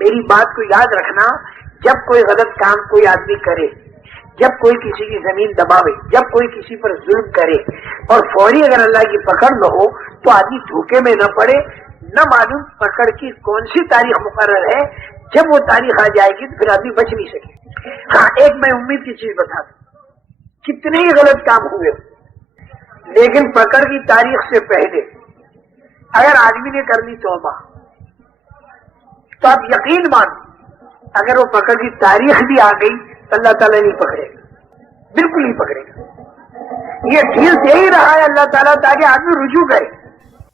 میری بات کو یاد رکھنا، جب کوئی غلط کام کوئی آدمی کرے، جب کوئی کسی کی زمین دباوے، جب کوئی کسی پر ظلم کرے اور فوری اگر اللہ کی پکڑ نہ ہو تو آدمی دھوکے میں نہ پڑے، نہ معلوم پکڑ کی کون سی تاریخ مقرر ہے، جب وہ تاریخ آ جائے گی تو پھر آدمی بچ نہیں سکے۔ ہاں ایک میں امید کی چیز بتا دوں، کتنے ہی غلط کام ہوئے لیکن پکڑ کی تاریخ سے پہلے اگر آدمی نے کرنی توبہ تو آپ یقین مانو اگر وہ پکڑ کی تاریخ بھی آ گئی تو اللہ تعالیٰ نہیں پکڑے گا، بالکل نہیں پکڑے گا۔ یہ ڈھیل دے ہی رہا ہے اللہ تعالیٰ تاکہ آدمی رجوع کرے۔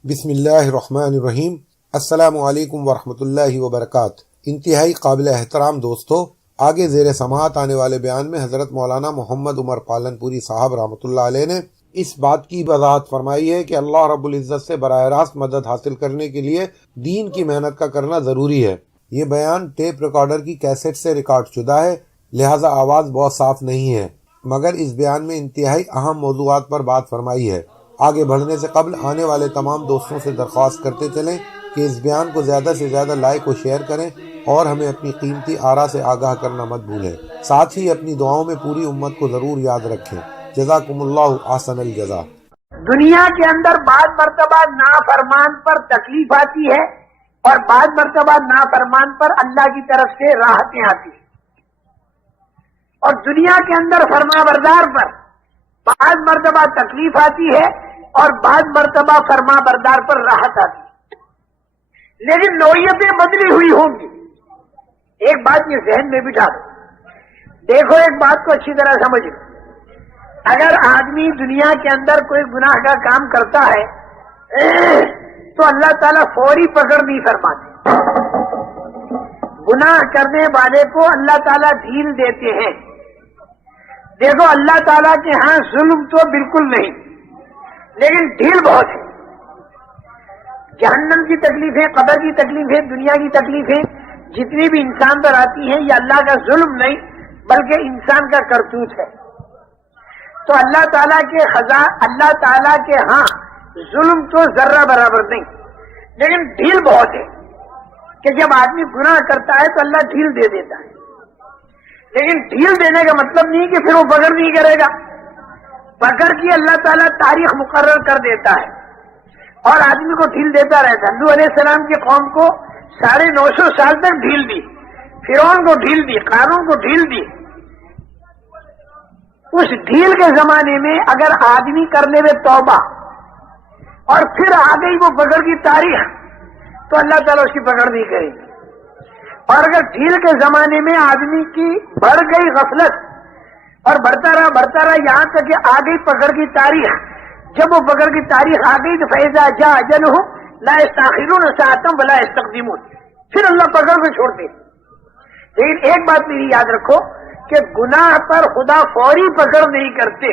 بسم اللہ الرحمن الرحیم۔ السلام علیکم ورحمۃ اللہ وبرکاتہ۔ انتہائی قابل احترام دوستو، آگے زیر سماعت آنے والے بیان میں حضرت مولانا محمد عمر پالنپوری صاحب رحمۃ اللہ علیہ نے اس بات کی وضاحت فرمائی ہے کہ اللہ رب العزت سے براہ راست مدد حاصل کرنے کے لیے دین کی محنت کا کرنا ضروری ہے۔ یہ بیان ٹیپ ریکارڈر کی کیسٹ سے ریکارڈ شدہ ہے، لہٰذا آواز بہت صاف نہیں ہے، مگر اس بیان میں انتہائی اہم موضوعات پر بات فرمائی ہے۔ آگے بڑھنے سے قبل آنے والے تمام دوستوں سے درخواست کرتے چلیں کہ اس بیان کو زیادہ سے زیادہ لائک و شیئر کریں اور ہمیں اپنی قیمتی آراء سے آگاہ کرنا مت بھولیں۔ ساتھ ہی اپنی دعاؤں میں پوری امت کو ضرور یاد رکھیں۔ جزاکم اللہ احسن الجزا۔ دنیا کے اندر بعض مرتبہ نافرمان پر تکلیف آتی ہے اور بعض مرتبہ نافرمان پر اللہ کی طرف سے راحتیں آتی ہیں، اور دنیا کے اندر فرما بردار پر بعض مرتبہ تکلیف آتی ہے اور بعض مرتبہ فرما بردار پر راحت آتی ہے، لیکن نوعیتیں بدلی ہوئی ہوں گی۔ ایک بات یہ ذہن میں بٹھا دو، دیکھو ایک بات کو اچھی طرح سمجھ لو، اگر آدمی دنیا کے اندر کوئی گناہ کا کام کرتا ہے تو اللہ تعالیٰ فوری پکڑ نہیں فرماتے، گناہ کرنے والے کو اللہ تعالیٰ ڈھیل دیتے ہیں۔ دیکھو اللہ تعالیٰ کے ہاں ظلم تو بالکل نہیں، لیکن ڈھیل بہت ہے۔ جہنم کی تکلیفیں، قبر کی تکلیفیں، دنیا کی تکلیفیں جتنی بھی انسان پر آتی ہیں، یہ اللہ کا ظلم نہیں بلکہ انسان کا کرتوت ہے۔ تو اللہ تعالیٰ کے ہاں ظلم تو ذرہ برابر نہیں، لیکن ڈھیل بہت ہے کہ جب آدمی گناہ کرتا ہے تو اللہ ڈھیل دے دیتا ہے، لیکن ڈھیل دینے کا مطلب نہیں کہ پھر وہ پکڑ نہیں کرے گا۔ پکڑ کی اللہ تعالیٰ تاریخ مقرر کر دیتا ہے اور آدمی کو ڈھیل دیتا رہتا ہے۔ نوح علیہ السلام کی قوم کو 950 سال تک ڈھیل دی، فرعون کو ڈھیل دی، قارون کو ڈھیل دی۔ اس ڈھیل کے زمانے میں اگر آدمی کر لے توبہ اور پھر آ گئی وہ پکڑ کی تاریخ تو اللہ تعالیٰ اس کی پکڑ نہیں کرے گی، اور اگر ڈھیل کے زمانے میں آدمی کی بڑھ گئی غفلت اور بڑھتا رہا یہاں تک کہ آ گئی پکڑ کی تاریخ، جب وہ پکڑ کی تاریخ آ گئی تو فَإِذَا جَاءَ أَجَلُهُمْ لَا يَسْتَأْخِرُونَ سَاعَةً وَلَا يَسْتَقْدِمُونَ، پھر اللہ پکڑ کو چھوڑ دے۔ لیکن ایک بات میری یاد رکھو کہ گناہ پر خدا فوری پکڑ نہیں کرتے۔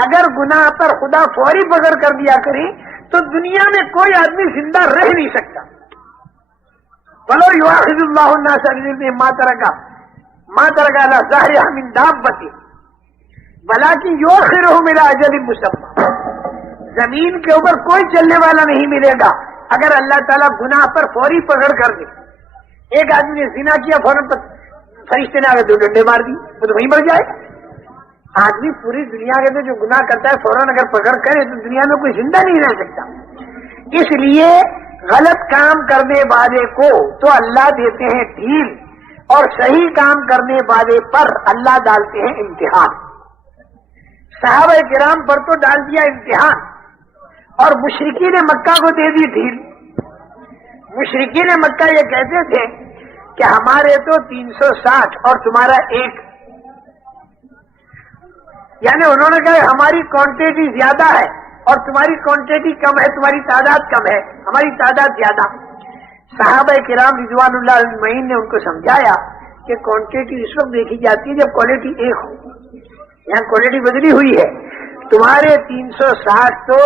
اگر گناہ پر خدا فوری پکڑ کر دیا کرے تو دنیا میں کوئی آدمی زندہ رہ نہیں سکتا۔ وَلَوْ يُؤَاخِذُ اللَّهُ النَّاسَ بِظُلْمِهِمْ مَا تَرَكَ عَلَىٰ ظَهْرِهَا مِن دَابَّةٍ وَلَٰكِن يُؤَخِّرُهُمْ إِلَىٰ أَجَلٍ مُّسَمًّى، زمین کے اوپر کوئی چلنے والا نہیں ملے گا اگر اللہ تعالیٰ گناہ پر فوری پکڑ کر دے۔ ایک آدمی نے زنا کیا، فوراً فرشتے نے آگے 2 ڈنڈے مار دی، وہ تو وہیں مر جائے گا۔ آدمی پوری دنیا کے اندر جو گناہ کرتا ہے فوراً اگر پکڑ کرے تو دنیا میں کوئی زندہ نہیں رہ سکتا۔ اس لیے غلط کام کرنے والے کو تو اللہ دیتے ہیں ڈھیل اور صحیح کام کرنے والے پر اللہ ڈالتے ہیں امتحان۔ صحابہ کرام پر تو ڈال دیا امتحان اور مشرکین مکہ کو دے دی ڈھیل۔ مشرکین مکہ یہ کہتے تھے کہ ہمارے تو 360 اور تمہارا 1، یعنی انہوں نے کہا ہماری کوانٹٹی زیادہ ہے اور تمہاری کوانٹٹی کم ہے، تمہاری تعداد کم ہے، ہماری تعداد زیادہ۔ صحابہ کرام رضوان اللہ اجمعین نے ان کو سمجھایا کہ کوانٹٹی اس وقت دیکھی جاتی ہے جب کوالٹی 1 ہو، یہاں کوالٹی بدلی ہوئی ہے۔ تمہارے 360 تو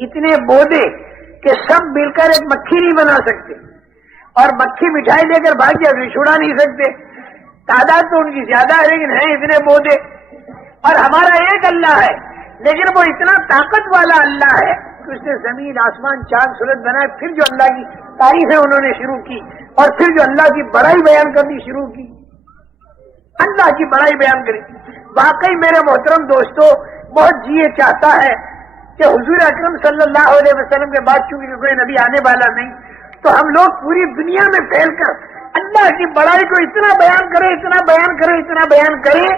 اتنے بودے کہ سب مل کر ایک مکھی نہیں بنا سکتے، اور مکھی مٹھائی لے کر بھاگ جائے چھڑا نہیں سکتے۔ تعداد تو ان کی زیادہ ہے لیکن ہیں اتنے بودے، اور ہمارا ایک اللہ ہے لیکن وہ اتنا طاقت والا اللہ ہے کہ کہ اس نے زمین آسمان چاند سورج بنائے، پھر جو اللہ کی تعریفیں انہوں نے شروع کی اور پھر جو اللہ کی بڑائی بیان کرنی شروع کی، اللہ کی بڑائی بیان کری۔ واقعی میرے محترم دوستو بہت جی چاہتا ہے کہ حضور اکرم صلی اللہ علیہ وسلم کے بعد چونکہ کوئی نبی آنے والا نہیں، تو ہم لوگ پوری دنیا میں پھیل کر اللہ کی بڑائی کو اتنا بیان کریں، اتنا بیان کریں، اتنا بیان کریں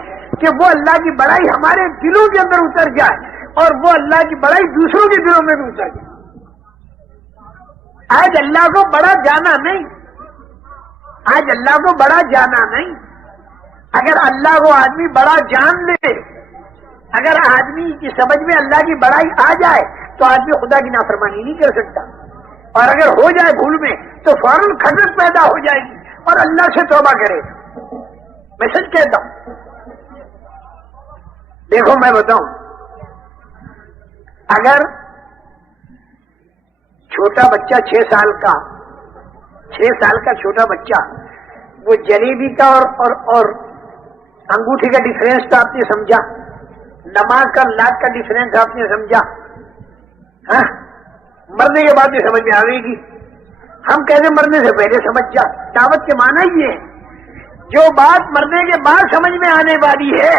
کہ وہ اللہ کی بڑائی ہمارے دلوں کے اندر اتر جائے اور وہ اللہ کی بڑائی دوسروں کے دلوں میں بھی اتر جائے۔ آج اللہ کو بڑا جانا نہیں، آج اللہ کو بڑا جانا نہیں۔ اگر اللہ کو آدمی بڑا جان لے، اگر آدمی کی سمجھ میں اللہ کی بڑائی آ جائے تو آدمی خدا کی نافرمانی نہیں کر سکتا، اور اگر ہو جائے بھول میں تو فوراً کھٹک پیدا ہو جائے گی اور اللہ سے توبہ کرے۔ میں سچ کہتا ہوں، دیکھو میں بتاؤں، اگر چھوٹا بچہ 6 سال کا چھوٹا بچہ وہ جلیبی کا اور انگوٹھی کا ڈیفرنس تو آپ نے سمجھا، نماز کا لاکھ کا ڈیفرنس آپ نے سمجھا، ہاں مرنے کے بعد بھی سمجھ میں آ گئی گی۔ ہم کہتے مرنے سے پہلے سمجھ جا، دعوت کے معنی یہ ہے جو بات مرنے کے بعد سمجھ میں آنے والی ہے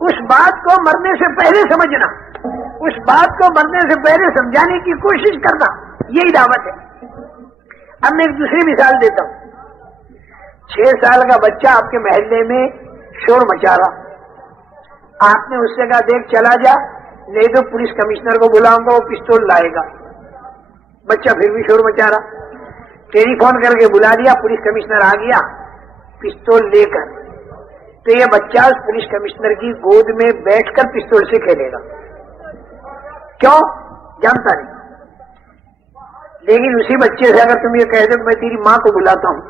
اس بات کو مرنے سے پہلے سمجھنا، اس بات کو مرنے سے پہلے سمجھانے کی کوشش کرنا، یہی دعوت ہے۔ اب میں ایک دوسری مثال دیتا ہوں۔ 6 سال کا بچہ آپ کے محلے میں شور مچا رہا، آپ نے اس سے کہا دیکھ چلا جا، نہیں تو پولیس کمشنر کو بلاؤں گا، وہ پستول لائے گا۔ بچہ پھر بھی شور مچا رہا، ٹیلی فون کر کے بلا دیا، پولیس کمشنر آ گیا پستول لے کر، تو یہ بچہ اس پولیس کمشنر کی گود میں بیٹھ کر پستول سے کھیلے گا۔ کیوں؟ جانتا نہیں۔ لیکن اسی بچے سے اگر تم یہ کہہ دو کہ میں تیری ماں کو بلاتا ہوں،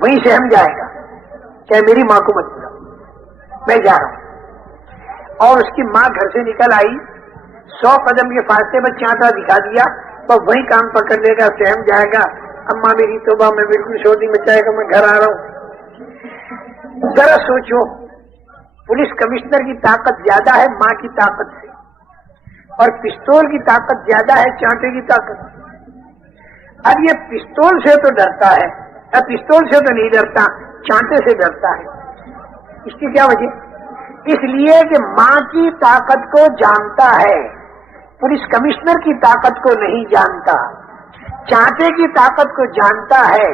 وہیں سہم جائے گا کہ میری ماں کو مت بلا، میں جا رہا ہوں۔ اور اس کی ماں گھر سے نکل آئی، 100 قدم کے فاصلے پر چانٹا دکھا دیا تو وہی کام پکڑ لے گا، سہم جائے گا، اماں میری توبہ، میں بالکل شور نہیں مچائے گا، میں گھر آ رہا ہوں۔ ذرا سوچو، پولیس کمشنر کی طاقت زیادہ ہے ماں کی طاقت سے، اور پستول کی طاقت زیادہ ہے چانٹے کی طاقت۔ اب یہ پستول سے تو ڈرتا ہے، اب پستول سے تو نہیں ڈرتا، چانٹے سے ڈرتا ہے۔ اس کی کیا وجہ؟ اس لیے کہ ماں کی طاقت کو جانتا ہے، پولیس کمشنر کی طاقت کو نہیں جانتا، چانٹے کی طاقت کو جانتا ہے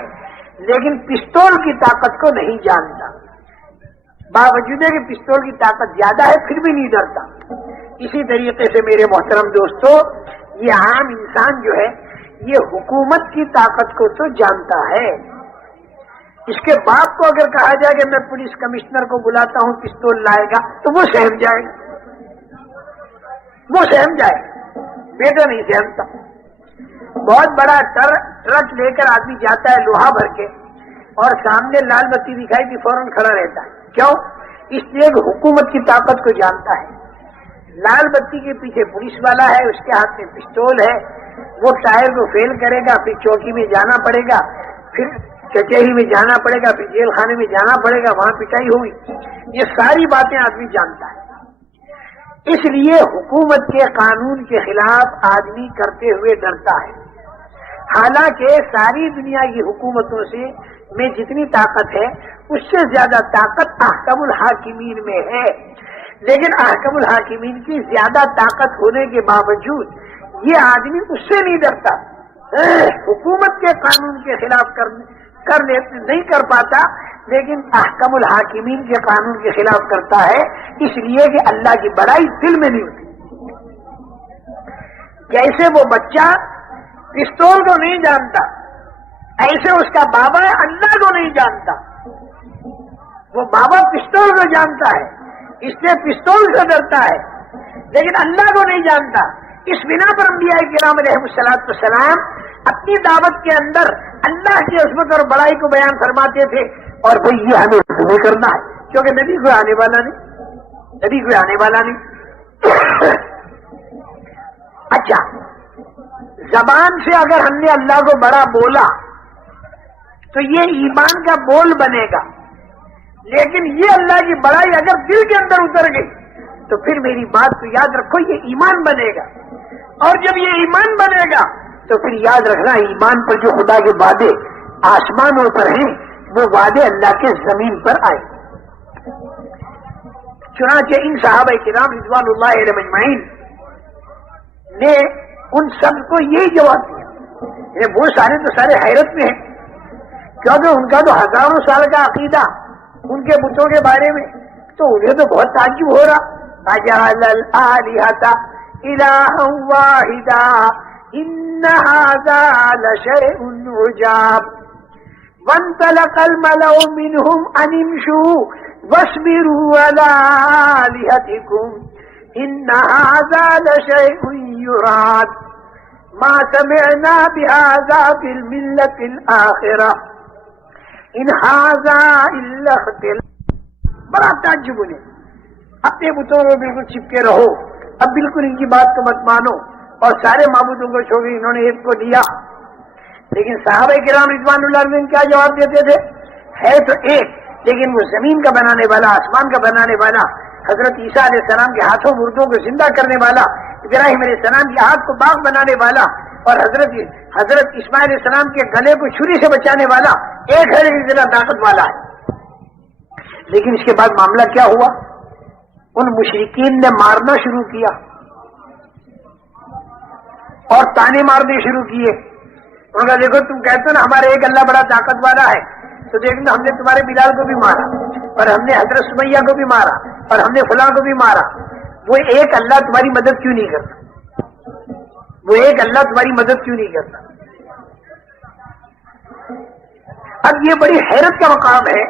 لیکن پستول کی طاقت کو نہیں جانتا۔ باوجود ہے کہ پستول کی طاقت زیادہ ہے پھر بھی نہیں ڈرتا۔ اسی طریقے سے میرے محترم دوستو، یہ عام انسان جو ہے یہ حکومت کی طاقت کو تو جانتا ہے۔ اس کے باپ کو اگر کہا جائے کہ میں پولیس کمشنر کو بلاتا ہوں پستول لائے گا تو وہ سہم جائے گا، وہ سہم جائے گا، بیٹا نہیں سہمتا۔ بہت بڑا ٹرک لے کر آدمی جاتا ہے لوہا بھر کے، اور سامنے لال بتی دکھائی دی فوراً کھڑا رہتا ہے۔ کیوں؟ اس لیے کہ حکومت کی طاقت کو جانتا ہے۔ لال بتی کے پیچھے پولیس والا ہے، اس کے ہاتھ میں پستول ہے، وہ ٹائر کو فیل کرے گا، پھر چوکی میں جانا پڑے گا، پھر کچہری میں جانا پڑے گا، پھر جیل خانے میں جانا پڑے گا، وہاں پٹائی ہوئی۔ یہ ساری باتیں آدمی جانتا ہے۔ اس لیے حکومت کے قانون کے خلاف آدمی کرتے ہوئے ڈرتا ہے۔ حالانکہ ساری دنیا کی حکومتوں سے میں جتنی طاقت ہے اس سے زیادہ طاقت احکم الحاکمین میں ہے، لیکن احکم الحاکمین کی زیادہ طاقت ہونے کے باوجود یہ آدمی اس سے نہیں ڈرتا، حکومت کے قانون کے خلاف نہیں کر پاتا، لیکن احکم الحاکمین کے قانون کے خلاف کرتا ہے، اس لیے کہ اللہ کی بڑائی دل میں نہیں ہوتی۔ جیسے وہ بچہ پستول کو نہیں جانتا، ایسے اس کا بابا اللہ کو نہیں جانتا۔ وہ بابا پستول کو جانتا ہے، اس لیے پستول سے ڈرتا ہے، لیکن اللہ کو نہیں جانتا۔ اس بنا پر انبیاء کرام علیہم السلام اپنی دعوت کے اندر اللہ کی عظمت اور بڑائی کو بیان فرماتے تھے، اور بھئی یہ ہمیں نہیں کرنا ہے، کیونکہ نبی کوئی آنے والا نہیں۔ اچھا، زبان سے اگر ہم نے اللہ کو بڑا بولا تو یہ ایمان کا بول بنے گا، لیکن یہ اللہ کی بڑائی اگر دل کے اندر اتر گئی تو پھر میری بات کو یاد رکھو، یہ ایمان بنے گا۔ اور جب یہ ایمان بنے گا تو پھر یاد رکھنا ایمان پر جو خدا کے وعدے آسمانوں پر ہیں وہ وعدے اللہ کے زمین پر آئے. چنانچہ ان صحابہ کرام رضوان اللہ علیہ اجمعین نے ان سب کو یہی جواب دیا. وہ سارے تو سارے حیرت میں ہیں کیونکہ ان کا تو ہزاروں سال کا عقیدہ ان کے بتوں کے بارے میں, تو انہیں تو بہت تعجب ہو رہا. اجعل الآلہۃ الہا واحدا ان ھذا لشیء عجاب وانطلق الملأ منهم ان امشوا واصبروا على آلهتكم ان ھذا لشیء یراد ما سمعنا بهذا في الملة الآخرة ان ھذا الا اختلاق. بڑا تعجب انہیں. اپنے بتوں کو بالکل چپکے رہو, اب بالکل ان کی بات کو مت مانو, اور سارے معبودوں کو چھوڑ کے انہوں نے ایک کو لیا. لیکن صحابہ کرام رضوان اللہ علیہم کیا جواب دیتے تھے؟ ہے تو ایک, لیکن وہ زمین کا بنانے والا, آسمان کا بنانے والا, حضرت عیسیٰ علیہ السلام کے ہاتھوں مردوں کو زندہ کرنے والا, ابراہیم علیہ السلام کی ہاتھ کو باغ بنانے والا, اور حضرت اسماعیل علیہ السلام کے گلے کو چھری سے بچانے والا ایک ہے, لیکن ذرا طاقت والا ہے. لیکن اس کے بعد معاملہ کیا ہوا؟ ان مشرکین نے مارنا شروع کیا اور تانے مارنے شروع کیے. انہوں نے دیکھو تم کہتے نا ہمارے ایک اللہ بڑا طاقت والا ہے, تو دیکھنا ہم نے تمہارے بلال کو بھی مارا, اور ہم نے حضرت سمیہ کو بھی مارا, اور ہم نے فلاں کو بھی مارا. وہ ایک اللہ تمہاری مدد کیوں نہیں کرتا؟ وہ ایک اللہ تمہاری مدد کیوں نہیں کرتا؟ اب یہ بڑی حیرت کا مقام ہے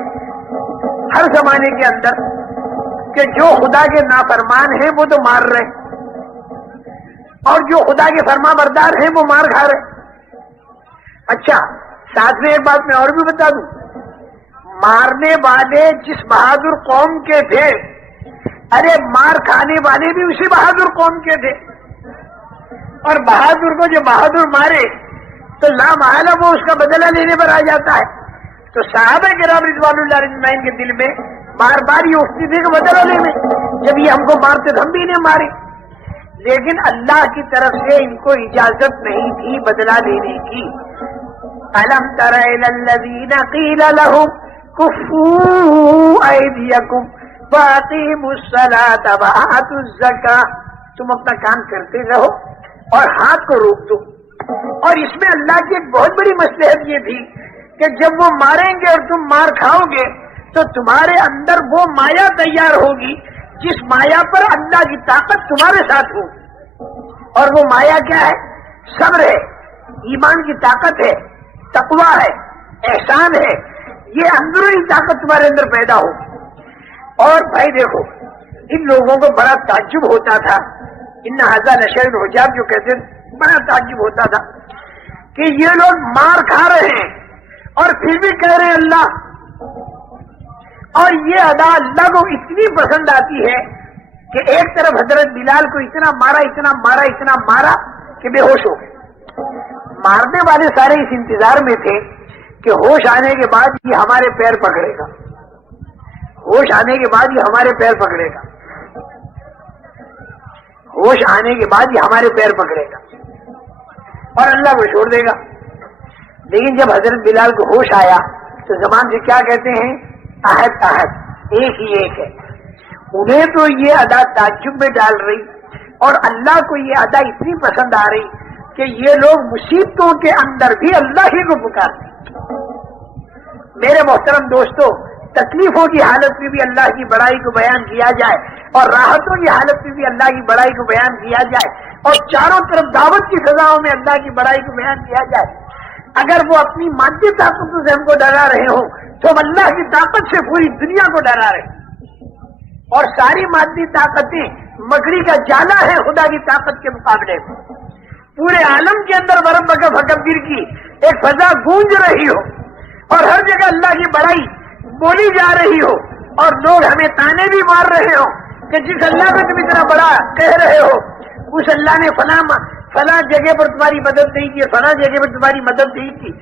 ہر زمانے کے اندر کہ جو خدا کے نافرمان ہیں وہ تو مار رہے, اور جو خدا کے فرما بردار ہیں وہ مار کھا رہے. اچھا, ساتھ میں ایک بات میں اور بھی بتا دوں, مارنے والے جس بہادر قوم کے تھے, ارے مار کھانے والے بھی اسی بہادر قوم کے تھے, اور بہادر کو جو بہادر مارے تو لا محالہ وہ اس کا بدلہ لینے پر آ جاتا ہے. تو صحابہ کرام رضوان اللہ اجمعین کے دل میں بار بار یہ اٹھتی تھی کہ بدلہ لینے, جب یہ ہم کو مارتے تو ہم بھی انہیں مارے. لیکن اللہ کی طرف سے ان کو اجازت نہیں تھی بدلہ لینے کی. أَلَمْ تَرَ إِلَى الَّذِينَ قِيلَ لَهُمْ كُفُّوا أَيْدِيَكُمْ وَأَقِيمُوا الصَّلَاةَ وَآتُوا الزَّكَاةَ. تم اپنا کام کرتے رہو اور ہاتھ کو روک دو. اور اس میں اللہ کی ایک بہت بڑی مصلحت یہ تھی کہ جب وہ ماریں گے اور تم مار کھاؤ گے تو تمہارے اندر وہ مایا تیار ہوگی جس مایا پر اللہ کی طاقت تمہارے ساتھ ہو. اور وہ مایا کیا ہے؟ صبر ہے, ایمان کی طاقت ہے, تقویٰ ہے, احسان ہے. یہ اندرونی طاقت تمہارے اندر پیدا ہو. اور بھائی دیکھو, ان لوگوں کو بڑا تعجب ہوتا تھا, ان ھذا لشیء عجاب جو کہتے ہیں, بڑا تعجب ہوتا تھا کہ یہ لوگ مار کھا رہے ہیں اور پھر بھی کہہ رہے ہیں اللہ. اور یہ ادا اللہ کو اتنی پسند آتی ہے کہ ایک طرف حضرت بلال کو اتنا مارا کہ بے ہوش ہو گئے. مارنے والے سارے اس انتظار میں تھے کہ ہوش آنے کے بعد یہ ہمارے پیر پکڑے گا, ہوش آنے کے بعد یہ ہمارے پیر پکڑے گا, ہوش آنے کے بعد یہ ہمارے پیر پکڑے گا اور اللہ کو چھوڑ دے گا. لیکن جب حضرت بلال کو ہوش آیا تو زبان سے کیا کہتے ہیں؟ احد احد, ایک ہی ایک ہے. انہیں تو یہ ادا تعجب میں ڈال رہی اور اللہ کو یہ ادا اتنی پسند آ رہی کہ یہ لوگ مصیبتوں کے اندر بھی اللہ ہی کو پکارتے. میرے محترم دوستو, تکلیفوں کی حالت میں بھی اللہ کی بڑائی کو بیان کیا جائے اور راحتوں کی حالت میں بھی اللہ کی بڑائی کو بیان کیا جائے اور چاروں طرف دعوت کی فضاؤں میں اللہ کی بڑائی کو بیان کیا جائے. اگر وہ اپنی مادی طاقتوں سے ہم کو ڈرا رہے ہوں تو ہم اللہ کی طاقت سے پوری دنیا کو ڈرا رہے ہیں. اور ساری مادی طاقتیں مکڑی کا جالا ہے خدا کی طاقت کے مقابلے میں. پورے عالم کے اندر ورب کا فکر کی ایک فضا گونج رہی ہو اور ہر جگہ اللہ کی بڑائی بولی جا رہی ہو اور لوگ ہمیں تانے بھی مار رہے ہو کہ جس اللہ میں تم اتنا بڑا کہہ رہے ہو اس اللہ نے فلاں جگہ پر تمہاری مدد نہیں کی, فلاں جگہ پر تمہاری مدد نہیں کی.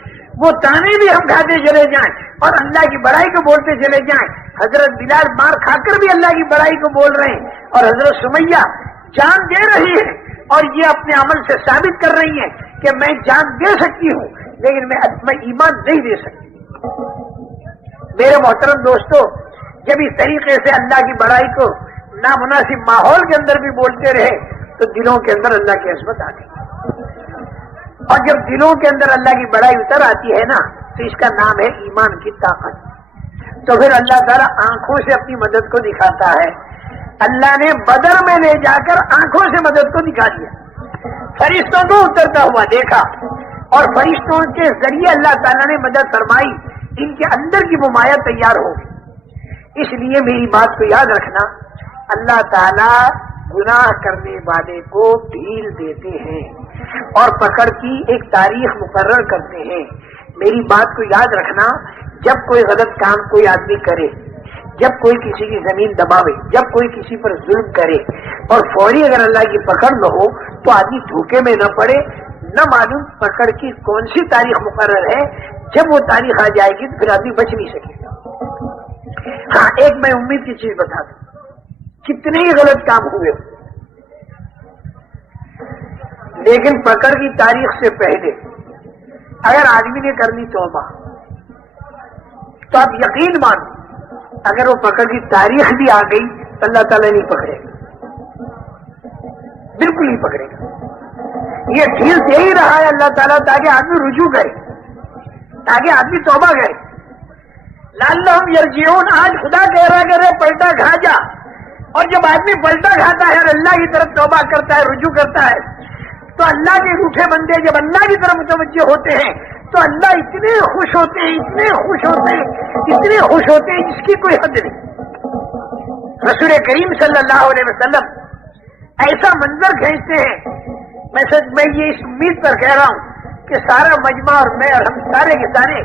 وہ تانے بھی ہم کھاتے چلے جائیں اور اللہ کی بڑائی کو بولتے چلے جائیں. حضرت بلال مار کھا کر بھی اللہ کی بڑائی کو بول رہے ہیں اور حضرت سمیہ جان دے رہی ہے اور یہ اپنے عمل سے ثابت کر رہی ہیں کہ میں جان دے سکتی ہوں لیکن میں ایمان نہیں دے سکتی۔ میرے محترم دوستو، جب اس طریقے سے اللہ کی بڑائی کو نامناسب ماحول کے اندر بھی بولتے رہے تو دلوں کے اندر اللہ کی عظمت آ گئی، اور جب دلوں کے اندر اللہ کی بڑائی اتر آتی ہے نا تو اس کا نام ہے ایمان کی طاقت۔ تو پھر اللہ تعالیٰ آنکھوں سے اپنی مدد کو دکھاتا ہے۔ اللہ نے بدر میں لے جا کر آنکھوں سے مدد کو دکھا دیا، فرشتوں کو اترتا ہوا دیکھا، اور فرشتوں کے ذریعے اللہ تعالیٰ نے مدد فرمائی، ان کے اندر کی ممایہ تیار ہو گئی۔ اس لیے میری بات کو یاد رکھنا، اللہ تعالیٰ گناہ کرنے والے کو ڈھیل دیتے ہیں اور پکڑ کی ایک تاریخ مقرر کرتے ہیں۔ میری بات کو یاد رکھنا، جب کوئی غلط کام کوئی آدمی کرے، جب کوئی کسی کی زمین دباوے، جب کوئی کسی پر ظلم کرے اور فوری اگر اللہ کی پکڑ نہ ہو تو آدمی دھوکے میں نہ پڑے، نہ معلوم پکڑ کی کون سی تاریخ مقرر ہے، جب وہ تاریخ آ جائے گی تو پھر آدمی بچ نہیں سکے گا۔ ہاں، ایک میں امید کی چیز بتا دوں، کتنے ہی غلط کام ہوئے لیکن پکڑ کی تاریخ سے پہلے اگر آدمی نے کرنی توبہ تو آپ یقین مانو، اگر وہ پکڑ کی تاریخ بھی آ گئی تو اللہ تعالیٰ نہیں پکڑے گا، بالکل نہیں پکڑے گا۔ یہ ڈھیل دے ہی رہا ہے اللہ تعالیٰ تاکہ آدمی رجوع کرے، تاکہ آدمی توبہ کرے۔ لعلہم یرجعون، آج خدا کہہ رہا کرے پلٹا کھا جا، اور جب آدمی پلٹا کھاتا ہے اور اللہ کی طرف توبہ کرتا ہے، رجوع کرتا ہے، تو اللہ کے روٹھے بندے جب اللہ کی طرف متوجہ ہوتے ہیں تو اللہ اتنے خوش ہوتے ہیں، اتنے خوش ہوتے ہیں، اتنے خوش ہوتے ہیں جس کی کوئی حد نہیں۔ رسول کریم صلی اللہ علیہ وسلم ایسا منظر کھینچتے ہیں، میں یہ اس امید پر کہہ رہا ہوں کہ سارا مجمع اور میں اور ہم سارے کے سارے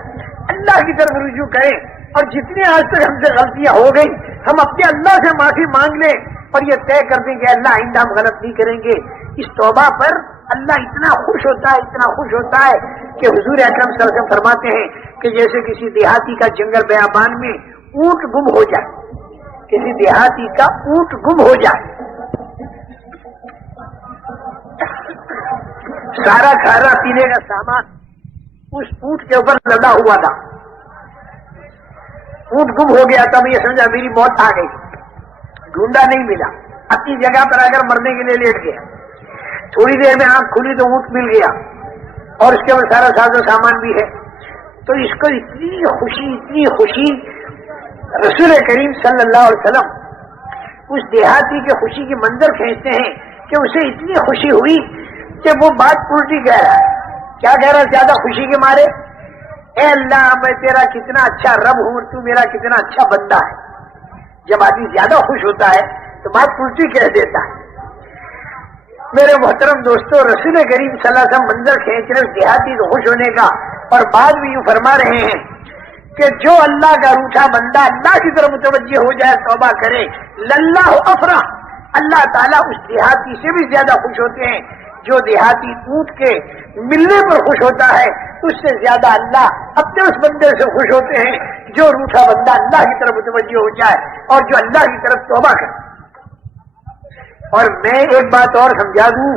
اللہ کی طرف رجوع کریں، اور جتنی آج تک ہم سے غلطیاں ہو گئی ہم اپنے اللہ سے معافی مانگ لیں اور یہ طے کر دیں کہ اللہ آئندہ ہم غلط نہیں کریں گے۔ اس توبہ پر اللہ اتنا خوش ہوتا ہے، اتنا خوش ہوتا ہے کہ حضور اکرم صلی اللہ علیہ وسلم فرماتے ہیں کہ جیسے کسی دیہاتی کا جنگل بیابان میں اونٹ گم ہو جائے، کسی دیہاتی کا اونٹ گم ہو جائے، سارا کھانا پینے کا سامان اس اونٹ کے اوپر لدا ہوا تھا، اونٹ گم ہو گیا، تب یہ سمجھا میری موت آ گئی، ڈھونڈا نہیں ملا، اپنی جگہ پر آ کر مرنے کے لیے لیٹ گیا، تھوڑی دیر میں آنکھ کھلی تو اونٹ مل گیا اور اس کے بعد سارا ساز و سامان بھی ہے۔ تو اس کو اتنی خوشی رسول کریم صلی اللہ علیہ وسلم اس دیہاتی کے خوشی کی منظر کھینچتے ہیں کہ اسے اتنی خوشی ہوئی کہ وہ بات الٹی کہہ رہا ہے۔ کیا کہہ رہا ہے زیادہ خوشی کے مارے؟ اے اللہ، میں تیرا کتنا اچھا رب ہوں، تو میرا کتنا اچھا بندہ ہے۔ جب آدمی زیادہ خوش ہوتا ہے تو بات الٹی کہہ دیتا ہے۔ میرے محترم دوستو، رسول کریم صلی اللہ علیہ وسلم منظر کھینچ رہے اس دیہاتی کو خوش ہونے کا، اور بعد بھی یوں فرما رہے ہیں کہ جو اللہ کا روٹھا بندہ اللہ کی طرف متوجہ ہو جائے، توبہ کرے، للہ افرح، اللہ تعالیٰ اس دیہاتی سے بھی زیادہ خوش ہوتے ہیں۔ جو دیہاتی اونٹ کے ملنے پر خوش ہوتا ہے اس سے زیادہ اللہ اپنے اس بندے سے خوش ہوتے ہیں جو روٹھا بندہ اللہ کی طرف متوجہ ہو جائے اور جو اللہ کی طرف توبہ کرے۔ اور میں ایک بات اور سمجھا دوں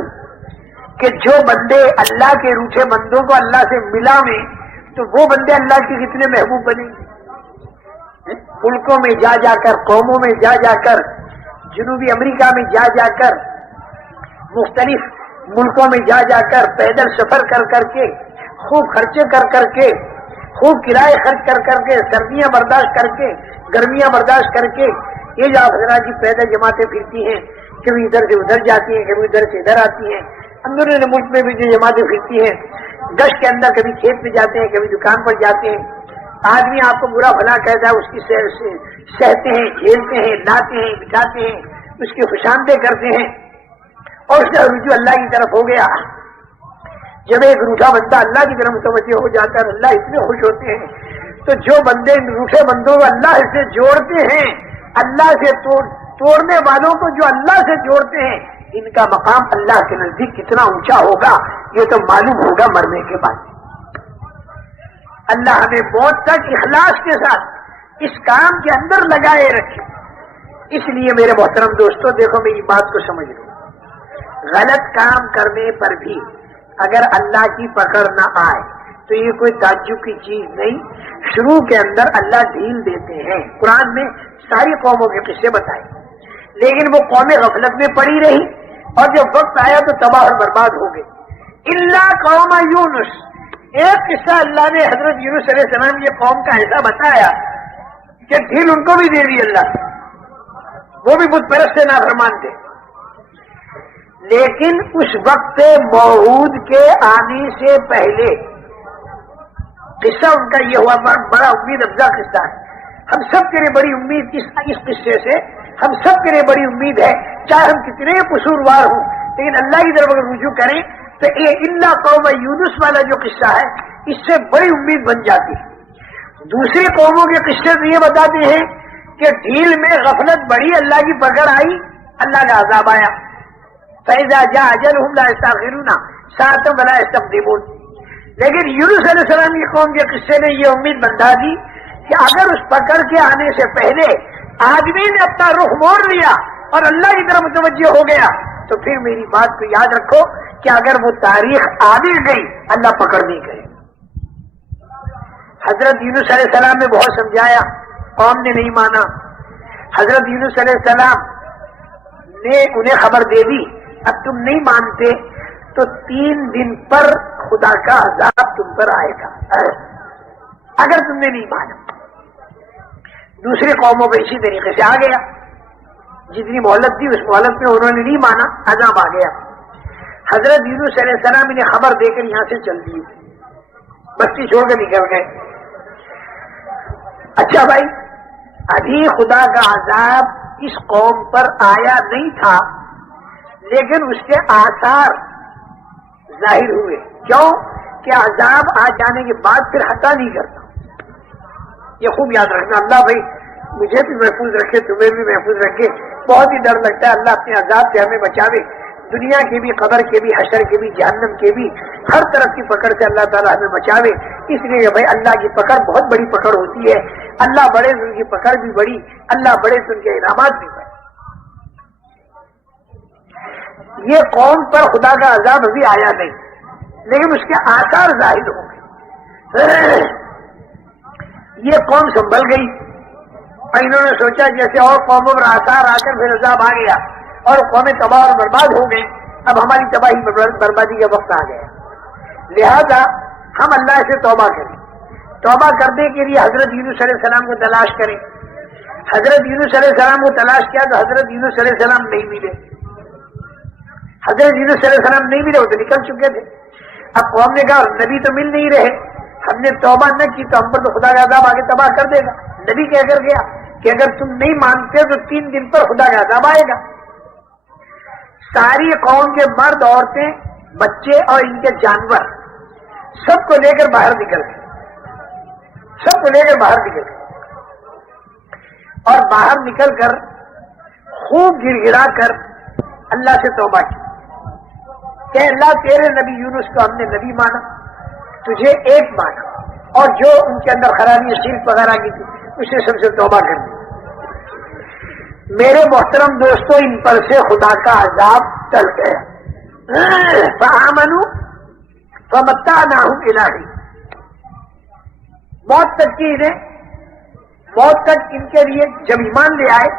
کہ جو بندے اللہ کے روٹھے بندوں کو اللہ سے ملا میں تو وہ بندے اللہ کے کتنے محبوب بنے گے۔ ملکوں میں جا جا کر، قوموں میں جا جا کر، جنوبی امریکہ میں جا جا کر، مختلف ملکوں میں جا جا کر پیدل سفر کر کر کے، خوب خرچے کر کر کے، خوب کرائے خرچ کر کر کے، سردیاں برداشت کر کے، گرمیاں برداشت کر کے، یہ جو حضرات کی پیدل جماعتیں پھرتی ہیں، کبھی ادھر سے ادھر جاتی ہیں، کبھی ادھر سے ادھر آتی ہیں، اندرون ملک میں بھی جو جماعتیں پھرتی ہیں، گشت کے اندر کبھی کھیت میں جاتے ہیں، کبھی دکان پر جاتے ہیں، آدمی آپ کو برا بھلا کہتا ہے، اس کی سہتے ہیں، جھیلتے ہیں، لاتے ہیں، بٹھاتے ہیں، اس کی خوشامدیں کرتے ہیں، اور اس کا رجوع اللہ کی طرف ہو گیا۔ جب ایک روٹھا بندہ اللہ کی طرف متوجہ ہو جاتا ہے، اللہ اتنے خوش ہوتے ہیں، تو جو بندے روٹھے بندوں کو اللہ سے جوڑتے ہیں، اللہ سے توڑنے والوں کو جو اللہ سے جوڑتے ہیں، ان کا مقام اللہ کے نزدیک کتنا اونچا ہوگا یہ تو معلوم ہوگا مرنے کے بعد۔ اللہ ہمیں موت تک اخلاص کے ساتھ اس کام کے اندر لگائے رکھے۔ اس لیے میرے محترم دوستو، دیکھو میری بات کو سمجھ لو، غلط کام کرنے پر بھی اگر اللہ کی پکڑ نہ آئے تو یہ کوئی تعجب کی چیز نہیں. شروع کے اندر اللہ ڈھیل دیتے ہیں. قرآن میں ساری قوموں کے قصے بتائے لیکن وہ قومیں غفلت میں پڑی رہی اور جب وقت آیا تو تباہ اور برباد ہو گئے. الا قوم یونس، ایک قصہ اللہ نے حضرت یونس علیہ السلام کی قوم کا ایسا بتایا کہ ڈھیل ان کو بھی دے دی اللہ، وہ بھی بت پرست سے نافرمان تھے. لیکن اس وقت موعود کے آنے سے پہلے قصہ ان کا یہ ہوا، بڑا امید افزا قصہ ہے. ہم سب کے لیے بڑی امید اس قصے سے، ہم سب کے لیے بڑی امید ہے، چاہے ہم کتنے قصوروار ہوں لیکن اللہ کی طرف اگر رجوع کریں تو یہ الا قوم یونس والا جو قصہ ہے اس سے بڑی امید بن جاتی ہے. دوسری قوموں کے قصے تو یہ بتاتے ہیں کہ ڈھیل میں غفلت بڑی، اللہ کی پکڑ آئی، اللہ کا عذاب آیا. فَإِذَا جَاءَ أَجَلُهُمْ لَا يَسْتَأْخِرُونَ سَاعَةً وَلَا يَسْتَقْدِمُونَ. لیکن یونس علیہ السلام کی قوم کے قصے نے یہ امید بندھا دی کہ اگر اس پکڑ کے آنے سے پہلے آدمی نے اپنا رخ موڑ لیا اور اللہ کی طرف متوجہ ہو گیا تو پھر میری بات کو یاد رکھو کہ اگر وہ تاریخ آ بھی گئی اللہ پکڑ نہیں گئے. حضرت یونس علیہ السلام نے بہت سمجھایا، قوم نے نہیں مانا. حضرت یونس علیہ السلام نے انہیں خبر دے دی اب تم نہیں مانتے تو 3 دن پر خدا کا عذاب تم پر آئے گا اگر تم نے نہیں مانا. دوسری قوموں پہ اسی طریقے سے آ گیا، جتنی مہلت تھی اس مہلت میں انہوں نے نہیں مانا، عذاب آ گیا. حضرت یونس علیہ السلام انہیں خبر دے کر یہاں سے چل دیے، بستی چھوڑ کے نکل گئے. اچھا بھائی، ابھی خدا کا عذاب اس قوم پر آیا نہیں تھا لیکن اس کے آثار ظاہر ہوئے. کیوں کہ عذاب آ جانے کے بعد پھر ہٹا نہیں کرتا. یہ خوب یاد رکھنا. اللہ بھائی مجھے بھی محفوظ رکھے، تمہیں بھی محفوظ رکھے. بہت ہی ڈر لگتا ہے، اللہ اپنے عذاب سے ہمیں بچاوے، دنیا کے بھی، قبر کے بھی، حشر کے بھی، جہنم کے بھی، ہر طرف کی پکڑ سے اللہ تعالیٰ ہمیں بچاوے. اس لیے بھائی اللہ کی پکڑ بہت بڑی پکڑ ہوتی ہے. اللہ بڑے تو ان کی پکڑ بھی بڑی، اللہ بڑے تو ان کے انعامات بھی بڑے. یہ قوم پر خدا کا عذاب ابھی آیا نہیں لیکن اس کے آثار ظاہر ہو گئے. یہ قوم سنبھل گئی اور انہوں نے سوچا جیسے اور قوموں پر آثار آ کر پھر عذاب آ گیا اور قومیں تباہ اور برباد ہو گئے، اب ہماری تباہی بربادی کا وقت آ گیا. لہذا ہم اللہ سے توبہ کریں. توبہ کرنے کے لیے حضرت یونس علیہ السلام کو تلاش کریں. حضرت یونس علیہ السلام کو تلاش کیا تو حضرت یونس علیہ السلام نہیں ملے. حضرت یونس علیہ السلام نہیں ملے، وہ تو نکل چکے تھے. اب قوم نے کہا نبی تو مل نہیں رہے، ہم نے توبہ نہ کی تو ہم پر تو خدا کا عذاب آگے تباہ کر دے گا. نبی کہہ کر گیا کہ اگر تم نہیں مانتے تو 3 دن پر خدا کا عذاب آئے گا. ساری قوم کے مرد، عورتیں، بچے اور ان کے جانور سب کو لے کر باہر نکل گئے، اور باہر نکل کر خوب گڑ گڑا کر اللہ سے توبہ کی کہ اللہ تیرے نبی یونس کو ہم نے نبی مانا، تجھے ایک مانا، اور جو ان کے اندر خرابی شرک وغیرہ کی تھی اس سے سب سے توبہ کر دی. میرے محترم دوستو، ان پر سے خدا کا عذاب ٹل گیا. فآمنوا فمتعناہم الی حین. موت تک ان کے لیے جب ایمان لے آئے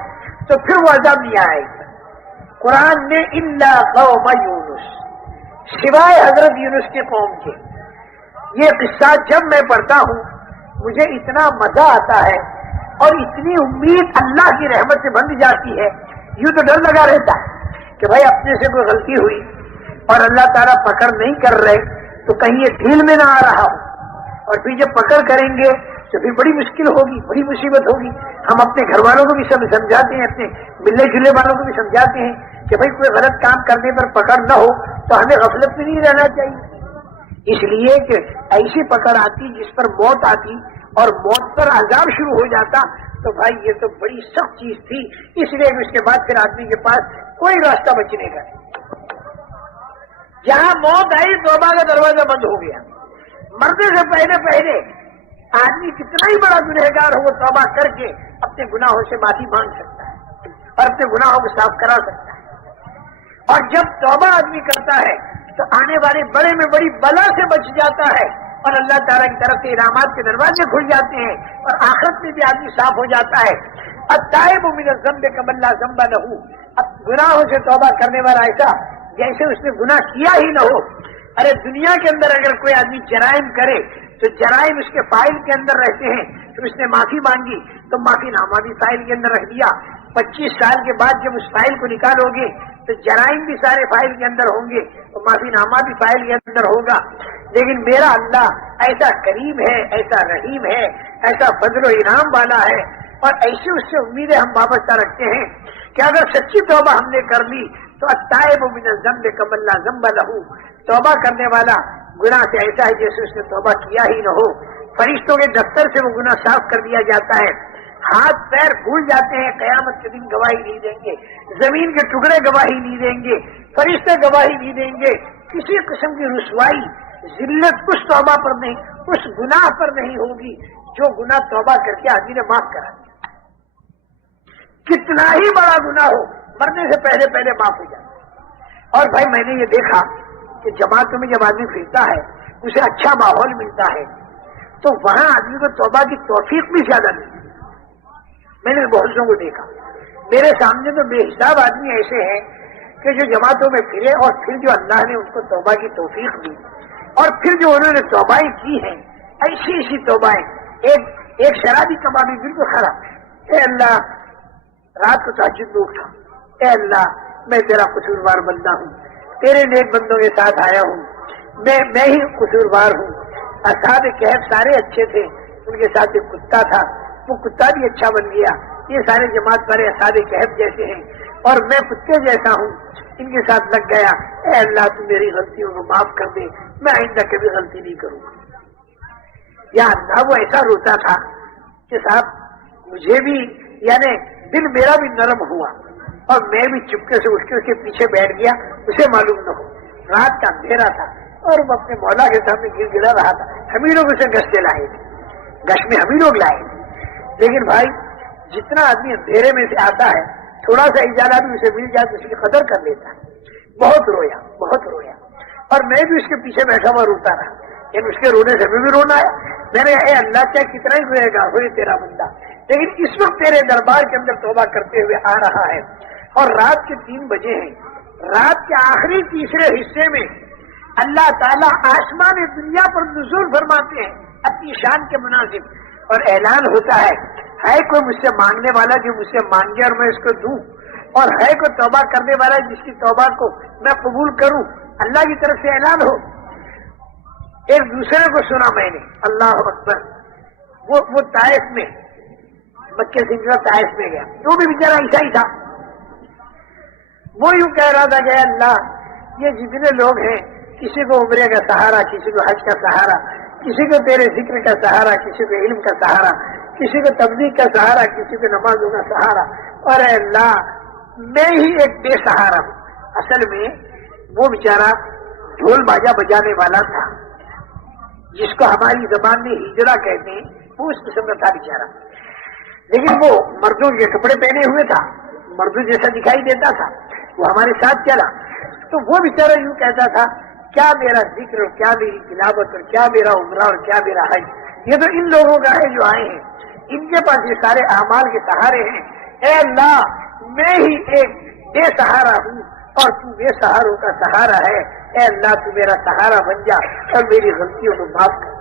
تو پھر وہ عذاب نہیں آئے. قرآن نے الا قوم یونس، سوائے حضرت یونس کی قوم کے. یہ قصہ جب میں پڑھتا ہوں مجھے اتنا مزہ آتا ہے اور اتنی امید اللہ کی رحمت سے بندھ جاتی ہے. یوں تو ڈر لگا رہتا ہے کہ بھائی اپنے سے کوئی غلطی ہوئی اور اللہ تعالیٰ پکڑ نہیں کر رہے تو کہیں یہ ڈھیل میں نہ آ رہا ہو، اور پھر جب پکڑ کریں گے تو پھر بڑی مشکل ہوگی، بڑی مصیبت ہوگی. ہم اپنے گھر والوں کو بھی سمجھاتے ہیں، اپنے ملنے جلنے والوں کو بھی سمجھاتے ہیں کہ بھائی کوئی غلط کام کرنے پر پکڑ نہ ہو تو ہمیں غفلت میں نہیں رہنا چاہیے. اس لیے کہ ایسی پکڑ آتی جس پر موت آتی اور موت پر عذاب شروع ہو جاتا تو بھائی یہ تو بڑی سخت چیز تھی. اس لیے کہ اس کے بعد پھر آدمی کے پاس کوئی راستہ بچنے کا نہیں. جہاں موت آئی توبہ کا دروازہ بند ہو گیا. مرنے سے پہلے آدمی کتنا ہی بڑا گنہگار ہو وہ توبہ کر کے اپنے گناہوں سے معافی مانگ سکتا ہے اور اپنے گناہوں کو صاف کرا سکتا ہے. اور جب توبہ آدمی کرتا ہے تو آنے والے بڑے میں بڑی بلا سے بچ جاتا ہے اور اللہ تعالیٰ کی طرف سے انعامات کے دروازے کھل جاتے ہیں اور آخرت میں بھی آدمی صاف ہو جاتا ہے. التائب من الذنب کمن لا ذنب له. اب گناہوں سے توبہ کرنے والا ایسا جیسے اس نے گناہ کیا ہی نہ ہو. ارے دنیا کے اندر اگر کوئی آدمی جرائم کرے تو جرائم اس کے فائل کے اندر رہتے ہیں. تو اس نے معافی مانگی تو معافی نامہ بھی فائل کے اندر رکھ دیا. 25 سال کے بعد جب اس فائل کو نکالو گے تو جرائم بھی سارے فائل کے اندر ہوں گے تو معافی نامہ بھی فائل کے اندر ہوگا. لیکن میرا اللہ ایسا کریم ہے, ایسا رحیم ہے, ایسا فضل و انعام والا ہے اور ایسی اس سے امیدیں ہم وابستہ رکھتے ہیں کہ اگر سچی توبہ ہم نے کر لی تو التائب من الذنب کمن لا ذنب له. توبہ کرنے والا گناہ سے ایسا ہے جیسے اس نے توبہ کیا ہی نہ ہو. فرشتوں کے دفتر سے وہ گناہ صاف کر دیا جاتا ہے. ہاتھ پیر بھول جاتے ہیں, قیامت کے دن گواہی نہیں دیں گے. زمین کے ٹکڑے گواہی نہیں دیں گے, فرشتے گواہی نہیں دیں گے. کسی قسم کی رسوائی ذلت اس توبہ پر نہیں, اس گناہ پر نہیں ہوگی جو گناہ توبہ کر کے آدمی نے معاف کرا دیا. کتنا ہی بڑا گناہ ہو مرنے سے پہلے پہلے معاف ہو جاتا. اور بھائی میں نے یہ دیکھا کہ جماعتوں میں جب آدمی پھرتا ہے اسے اچھا ماحول ملتا ہے تو وہاں آدمی کو توبہ کی توفیق بھی زیادہ ملتی ہے. میں نے بہت لوگوں کو دیکھا, میرے سامنے تو بے حساب آدمی ایسے ہیں کہ جو جماعتوں میں پھرے اور پھر جو اللہ نے ان کو توبہ کی توفیق دی اور پھر جو انہوں نے توبائیں کی ہیں ایسی ایسی توبائیں. ایک شرابی کبابی بالکل خراب, اے اللہ رات کو تہجد میں اٹھا, اے اللہ میں تیرا قصوروار بندہ ہوں, تیرے نیک بندوں کے ساتھ آیا ہوں, میں ہی قصوروار ہوں. اصحاب کہف سارے اچھے تھے, ان کے ساتھ ایک کتا تھا, وہ کتا بھی اچھا بن گیا. یہ سارے جماعت والے اصحاب کہف جیسے ہیں اور میں کتے جیسا ہوں, ان کے ساتھ لگ گیا. اے اللہ تو میری غلطیوں کو معاف کر دے, میں آئندہ کبھی غلطی نہیں کروں گا. یا اللہ وہ ایسا روتا تھا کہ صاحب مجھے بھی یعنی دل میرا بھی نرم ہوا اور میں بھی چپکے سے اٹھ کے اس کے پیچھے بیٹھ گیا, اسے معلوم نہ ہو. رات کا اندھیرا تھا اور وہ اپنے مولا کے سامنے گر گرا رہا تھا. ہم ہی لوگ اسے گشتے لائے تھے, گش میں ہم ہی لوگ لائے تھے. لیکن بھائی جتنا آدمی اندھیرے میں سے آتا ہے تھوڑا سا اجازت بھی اسے مل جائے تو اس کی قدر کر لیتا ہے. بہت رویا, بہت رویا, اور میں بھی اس کے پیچھے بیٹھا ہوا روتا رہا. لیکن اس کے رونے سے بھی رونا ہے. میں نے اے اللہ کیا کتنا ہی روئے گا, ہوئے تیرا بندہ, لیکن اس وقت تیرے دربار کے اندر توبہ کرتے ہوئے آ رہا ہے. اور رات کے 3 بجے ہیں, رات کے آخری تیسرے حصے میں اللہ تعالیٰ آسمان دنیا پر نزول فرماتے ہیں اپنی شان کے مناسب, اور اعلان ہوتا ہے کوئی مجھ سے مانگنے والا جو مجھ سے مانگے اور میں اس کو دوں, اور ہے کوئی توبہ کرنے والا جس کی توبہ کو میں قبول کروں. اللہ کی طرف سے اعلان ہو. ایک دوسرے کو سنا میں نے, اللہ اکبر, وہ طائف میں, مکے سے نکلا طائف میں گیا, تو بھی بیچارہ ایسا ہی تھا. وہ یوں کہہ رہا تھا کہ اللہ یہ جتنے لوگ ہیں کسی کو عمرے کا سہارا, کسی کو حج کا سہارا, کسی کو تیرے ذکر کا سہارا, کسی کو علم کا سہارا, کسی کو تبلیغ کا سہارا, کسی کو نمازوں کا سہارا, اور اے اللہ میں ہی ایک بے سہارا ہوں. اصل میں وہ بیچارہ ڈھول باجا بجانے والا تھا جس کو ہماری زبان میں ہجڑا کہتے ہیں, وہ اس قسم کا تھا بیچارہ. لیکن وہ مردوں کے کپڑے پہنے ہوئے تھا, مردوں جیسا دکھائی دیتا تھا, وہ ہمارے ساتھ چلا. تو وہ بیچارہ یوں کہتا تھا کیا میرا ذکر اور کیا میری تلاوت اور کیا میرا عمرہ اور کیا میرا حج, یہ تو ان لوگوں کا ہے جو آئے ہیں, ان کے پاس یہ سارے اعمال کے سہارے ہیں. اے اللہ میں ہی ایک بے سہارا ہوں اور تو بے سہاروں کا سہارا ہے. اے اللہ تو میرا سہارا بن جا اور میری غلطیوں کو معاف کر.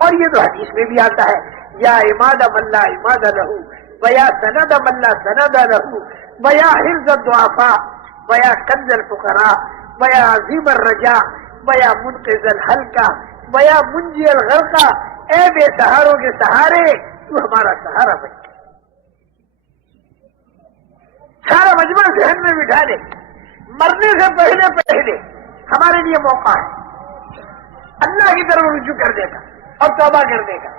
اور یہ تو حدیث میں بھی آتا ہے, یا عماد من لا عماد لہو ویا سند من لا سند لہو ویا حفظ الضعفاء ویا کنز الفقراء ویا عظیم الرجاء ویا منقذ الحلقہ ویا منجی الغرقہ. اے بے سہاروں کے سہارے تو ہمارا سہارا بن گیا. سارا مجمع ذہن میں بٹھا دے, مرنے سے پہلے پہلے ہمارے لیے موقع ہے اللہ کی طرف رجوع کر دے گا اور توبہ کر دے گا.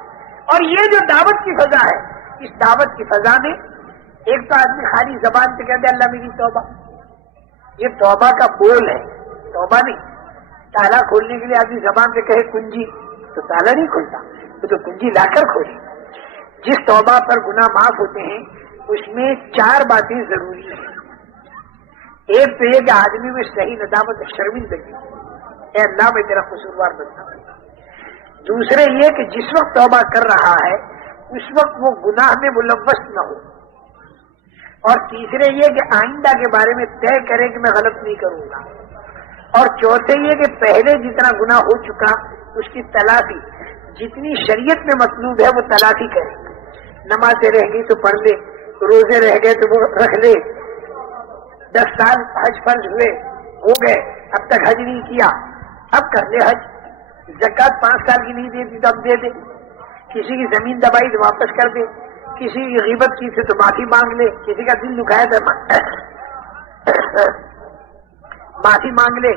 اور یہ جو دعوت کی فضا ہے, اس دعوت کی فضا میں ایک تو آدمی خالی زبان سے کہتے اللہ میری توبہ, یہ توبہ کا بول ہے, توبہ نہیں. تالا کھولنے کے لیے آدمی زبان سے کہے کنجی تو تالا نہیں کھولتا, تو کنجی لا کر کھولے. جس توبہ پر گناہ معاف ہوتے ہیں اس میں 4 باتیں ضروری ہیں. ایک تو یہ کہ آدمی میں صحیح ندامت شرمندگی، اے اللہ میں تیرا قصوروار بنتا ہوں. دوسرے یہ کہ جس وقت توبہ کر رہا ہے اس وقت وہ گناہ میں ملوث نہ ہو. اور تیسرے یہ کہ آئندہ کے بارے میں طے کرے کہ میں غلط نہیں کروں گا. اور چوتھے یہ کہ پہلے جتنا گناہ ہو چکا اس کی تلافی جتنی شریعت میں مطلوب ہے وہ تلافی کرے. نمازیں رہ گئی تو پڑھ لے، روزے رہ گئے تو وہ رکھ لے، 10 سال حج فرض ہوئے ہو گئے اب تک حج نہیں کیا، اب کر لے حج. زکوٰۃ 5 سال کی نہیں دیتی تو اب دے دے. کسی کی زمین دبائی تو واپس کر دے، کسی کی غیبت کی تھی تو معافی مانگ لے، کسی کا دل دکھایا تو معافی مانگ لے.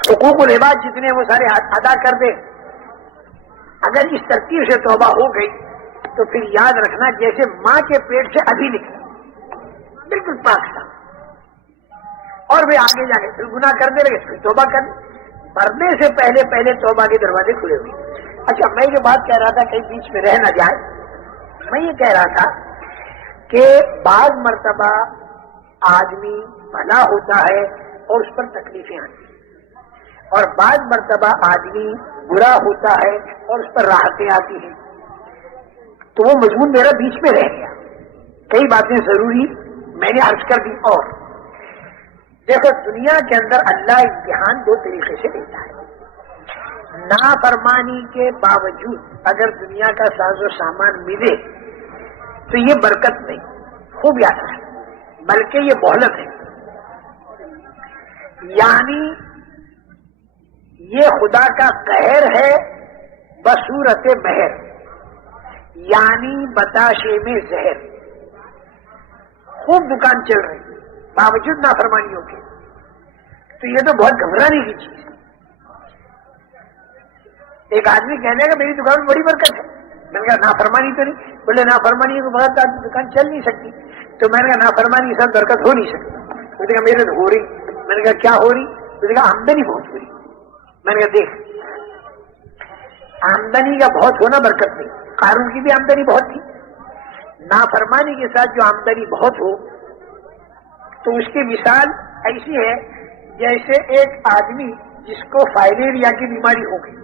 حقوق العباد جتنے وہ سارے ادا کر دے. اگر اس ترتیب سے توبہ ہو گئی تو پھر یاد رکھنا جیسے ماں کے پیٹ سے ابھی نکلا بالکل پاک تھا، اور وہ آگے جا کے پھر گناہ کرنے لگے پھر توبہ کرنے. مرنے سے پہلے توبہ کے دروازے کھلے ہوئے. اچھا میں یہ بات کہہ رہا تھا کہیں بیچ میں رہ نہ جائے، میں یہ کہہ رہا تھا کہ بعض مرتبہ آدمی بھلا ہوتا ہے اور اس پر تکلیفیں آتی ہیں، اور بعض مرتبہ آدمی برا ہوتا ہے اور اس پر راحتیں آتی ہیں. تو وہ مضمون میرا بیچ میں رہ گیا. کئی باتیں ضروری میں نے عرض کر دی. اور دیکھو دنیا کے اندر اللہ امتحان 2 طریقے سے دیتا ہے. نافرمانی کے باوجود اگر دنیا کا ساز و سامان ملے تو یہ برکت نہیں، خوب یاد ہے، بلکہ یہ مہلت ہے. یعنی یہ خدا کا قہر ہے بصورت مہر، یعنی بتاشے میں زہر. خوب دکان چل رہی باوجود نافرمانیوں کے، تو یہ تو بہت گھبرانے کی چیز ہے. ایک آدمی کہنے کا میری دکان میں بڑی برکت ہے، میں نے کہا نافرمانی تو نہیں. بولے نافرمانی کے بعد دکان چل نہیں سکتی. تو میں نے کہا نافرمانی کے ساتھ برکت ہو نہیں سکتی. اس نے کہا میرے تو ہو رہی. میں نے کہا کیا ہو رہی؟ اس نے کہا آمدنی بہت ہو رہی. میں نے کہا دیکھ، آمدنی کا بہت ہونا برکت نہیں. قارون کی بھی آمدنی بہت تھی. نافرمانی کے ساتھ جو آمدنی بہت ہو تو اس کی مثال ایسی ہے جیسے ایک آدمی جس کو فائلیریا کی بیماری ہو گئی.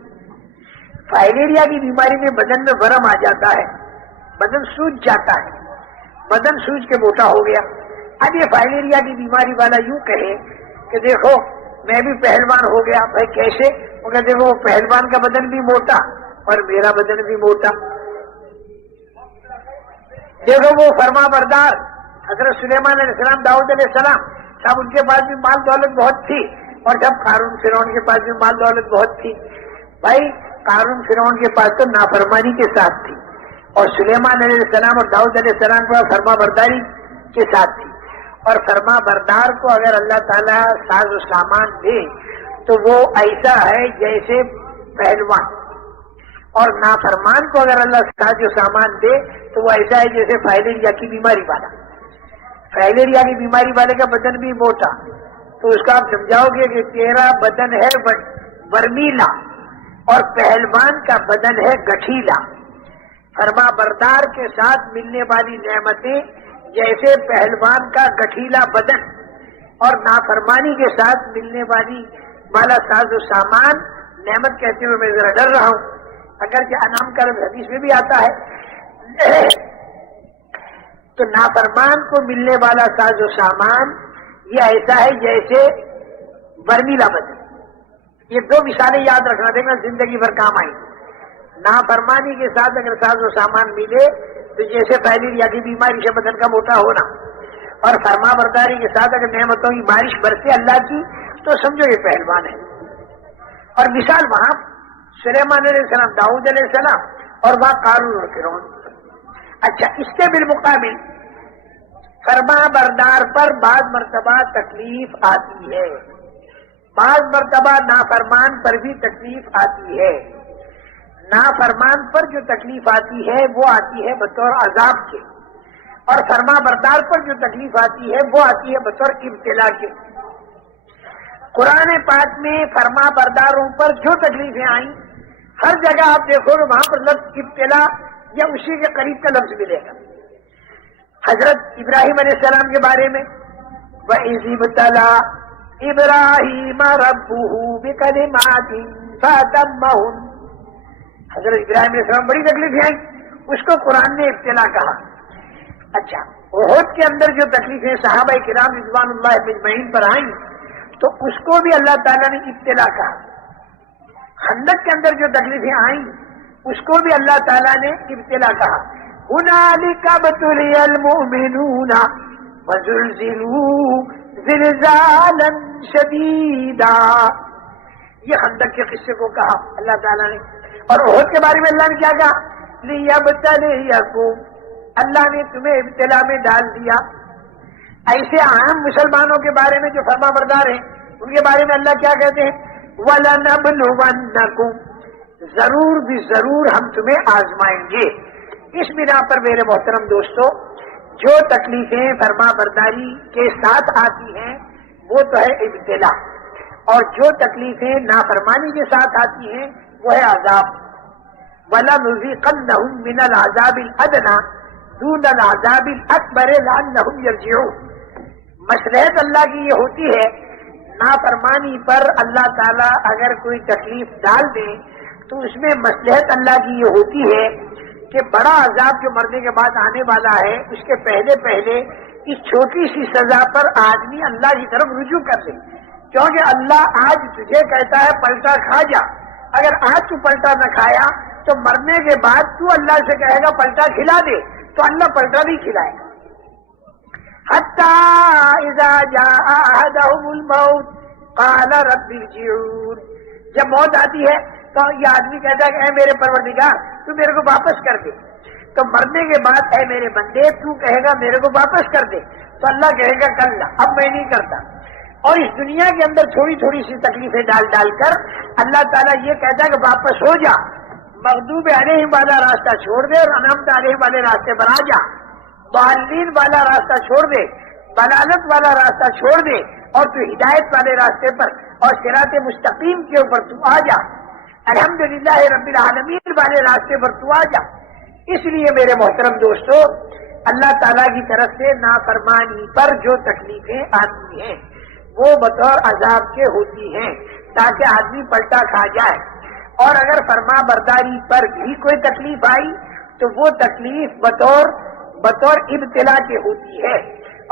فائلیریا کی بیماری میں بدن میں ورم آ جاتا ہے، بدن سوج جاتا ہے، بدن سوج کے موٹا ہو گیا. اب یہ فائلیریا کی بیماری والا یوں کہے کہ دیکھو میں بھی پہلوان ہو گیا. بھائی کیسے؟ وہ کہتے دیکھو پہلوان کا بدن بھی موٹا اور میرا بدن بھی موٹا. دیکھو وہ فرما بردار حضرت سلیمان علیہ السلام، داؤد علیہ السلام سب ان کے پاس بھی مال دولت بہت تھی، اور جب قارون فرعون کے پاس بھی مال دولت بہت تھی. بھائی قارون فرعون کے پاس تو نافرمانی کے ساتھ تھی، اور سلیمان علیہ السلام اور داؤد علیہ السلام کو فرما برداری کے ساتھ تھی. اور فرما بردار کو اگر اللہ تعالیٰ ساز و سامان دے تو وہ ایسا ہے جیسے پہلوان، اور نافرمان کو اگر اللہ ساز و سامان دے تو وہ ایسا ہے جیسے فائلیریا کی بیماری والا. فائلیریا کی بیماری والے کا بدن بھی موٹا، تو اس کو آپ سمجھاؤ گے کہ تیرا بدن ہے برمیلا اور پہلوان کا بدن ہے گٹھیلا. فرما بردار کے ساتھ ملنے والی نعمتیں جیسے پہلوان کا گٹھیلا بدن، اور نافرمانی کے ساتھ ملنے والا ساز و سامان نعمت کہتے ہوئے میں ذرا ڈر رہا ہوں، اگرچہ انعام کا حدیث میں بھی آتا ہے. تو نافرمان کو ملنے والا ساز و سامان یہ ایسا ہے جیسے برمیلا بدن. یہ 2 مثالیں یاد رکھنا، دیکھنا زندگی بھر کام آئی. نافرمانی کے ساتھ اگر ساز و سامان ملے تو جیسے فائلیریا کی بیماری سے بدن کا موٹا ہونا، اور فرما برداری کے ساتھ اگر نعمتوں کی بارش برسے اللہ کی تو سمجھو یہ پہلوان ہے. اور مثال وہاں سلیمان علیہ السلام، داؤد علیہ السلام، اور وہاں قارون اور فرعون. اچھا اس کے بالمقابل فرما بردار پر بعض مرتبہ تکلیف آتی ہے، بعض مرتبہ نافرمان پر بھی تکلیف آتی ہے. نافرمان پر جو تکلیف آتی ہے وہ آتی ہے بطور عذاب کے، اور فرما بردار پر جو تکلیف آتی ہے وہ آتی ہے بطور ابتلا کے. قرآن پاک میں فرما برداروں پر جو تکلیفیں آئیں ہر جگہ آپ دیکھو کہ وہاں پر لفظ ابتلا یا اسی کے قریب کا لفظ ملے گا. حضرت ابراہیم علیہ السلام کے بارے میں وَإِذِ ابْتَلَىٰ إِبْرَاهِيمَ رَبُّهُ بِكَلِمَاتٍ فَأَتَمَّهُنَّ. حضرت ابراہیم علیہ السلام بڑی تکلیفیں آئیں, اس کو قرآن نے ابتلا کہا. اچھا, احد کے اندر جو تکلیفیں صحابہ کرام رضوان اللہ اجمعین پر آئیں تو اس کو بھی اللہ تعالیٰ نے ابتلا کہا. خندق کے اندر جو تکلیفیں آئیں اس کو بھی اللہ تعالیٰ نے ابتلا کہا. هُنَالِكَ ابْتُلِيَ الْمُؤْمِنُونَ وَزُلْزِلُوا زِلْزَالًا شَدِيدًا. یہ خندق کے قصے کو کہا اللہ تعالیٰ نے. اور احد کے بارے میں اللہ نے کیا کہا؟ لِيَبْتَلِيَكُمْ, اللہ نے تمہیں ابتلا میں ڈال دیا. ایسے عام مسلمانوں کے بارے میں جو فرما بردار ہیں ان کے بارے میں اللہ کیا کہتے ہیں؟ وَلَنَبْلُوَنَّكُمْ, ضرور بھی ضرور ہم تمہیں آزمائیں گے. اس بنا پر میرے محترم دوستو, جو تکلیفیں فرما برداری کے ساتھ آتی ہیں وہ تو ہے ابتلا, اور جو تکلیفیں نافرمانی کے ساتھ آتی ہیں وہ ہے عذاب. وَلَنُذِيقَنَّهُم مِّنَ الْعَذَابِ الْأَدْنَىٰ دُونَ الْعَذَابِ الْأَكْبَرِ لَعَلَّهُمْ يَرْجِعُونَ. مصلحت اللہ کی یہ ہوتی ہے, نافرمانی پر اللہ تعالیٰ اگر کوئی تکلیف ڈال دے تو اس میں مصلحت اللہ کی یہ ہوتی ہے کہ بڑا عذاب جو مرنے کے بعد آنے والا ہے اس کے پہلے پہلے اس چھوٹی سی سزا پر آدمی اللہ کی طرف رجوع کر لے. کیونکہ اللہ آج تجھے کہتا ہے پلٹا کھا جا, اگر آج تو پلٹا نہ کھایا تو مرنے کے بعد تو اللہ سے کہے گا پلٹا کھلا دے, تو اللہ پلٹا نہیں کھلائے گا. حَتَّىٰ إِذَا جَاءَ أَحَدَهُمُ الْمَوْتُ قَالَ رَبِّ ارْجِعُونِ. جب موت آتی ہے تو یہ آدمی کہتا ہے کہ اے میرے پروردگار تو میرے کو واپس کر دے. تو مرنے کے بعد اے میرے بندے تو کہے گا میرے کو واپس کر دے, تو اللہ کہے گا کل اب میں نہیں کرتا. اور اس دنیا کے اندر تھوڑی تھوڑی سی تکلیفیں ڈال ڈال کر اللہ تعالیٰ یہ کہتا ہے کہ واپس ہو جا, مغضوب علیہم والا راستہ چھوڑ دے اور انعمت علیہم والے راستے پر آ جا. ضالین والا راستہ چھوڑ دے, ضلالت والا راستہ چھوڑ دے اور تو ہدایت والے راستے پر اور صراط مستقیم کے اوپر تو آ جا, الحمدللہ رب العالمین والے راستے پر تو آ جا. اس لیے میرے محترم دوستو, اللہ تعالیٰ کی طرف سے نافرمانی پر جو تکلیفیں آتی ہیں وہ بطور عذاب کے ہوتی ہیں تاکہ آدمی پلٹا کھا جائے. اور اگر فرما برداری پر بھی کوئی تکلیف آئی تو وہ تکلیف بطور ابتلا کے ہوتی ہے,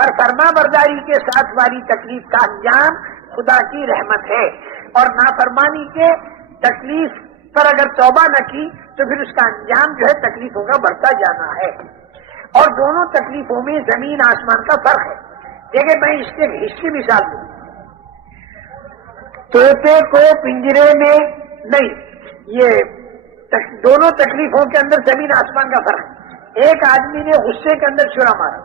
اور فرما برداری کے ساتھ والی تکلیف کا انجام خدا کی رحمت ہے. اور نافرمانی کے تکلیف پر اگر توبہ نہ کی تو پھر اس کا انجام جو ہے تکلیفوں کا بڑھتا جانا ہے. اور دونوں تکلیفوں میں زمین آسمان کا فرق ہے. دیکھیں میں اس کے حصے کی مثال دوں. طوطے کو پنجرے میں نہیں, یہ دونوں تکلیفوں کے اندر زمین آسمان کا فرق ہے. ایک آدمی نے غصے کے اندر چھرا مارا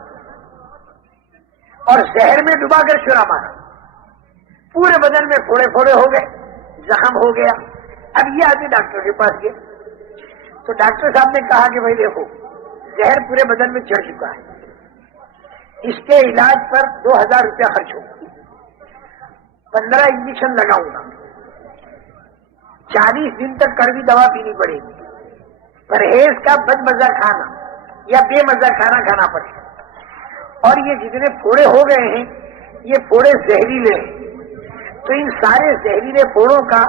اور زہر میں ڈبا کر چھرا مارا, پورے بدن میں پھوڑے پھوڑے ہو گئے, زخم ہو گیا. اب یہ آدمی ڈاکٹر کے پاس گئے تو ڈاکٹر صاحب نے کہا کہ بھائی دیکھو زہر پورے بدن میں چڑھ چکا ہے, اس کے علاج پر 2000 روپیہ خرچ ہوگا, 15 انجیکشن لگاؤں گا, 40 دن تک کڑوی دوا پینی پڑے گی, پرہیز کا بد مزہ کھانا یا بے مزہ کھانا کھانا پڑے گا. اور یہ جتنے پھوڑے ہو گئے ہیں یہ پھوڑے زہریلے ہیں, تو ان سارے زہریلے پھوڑوں کا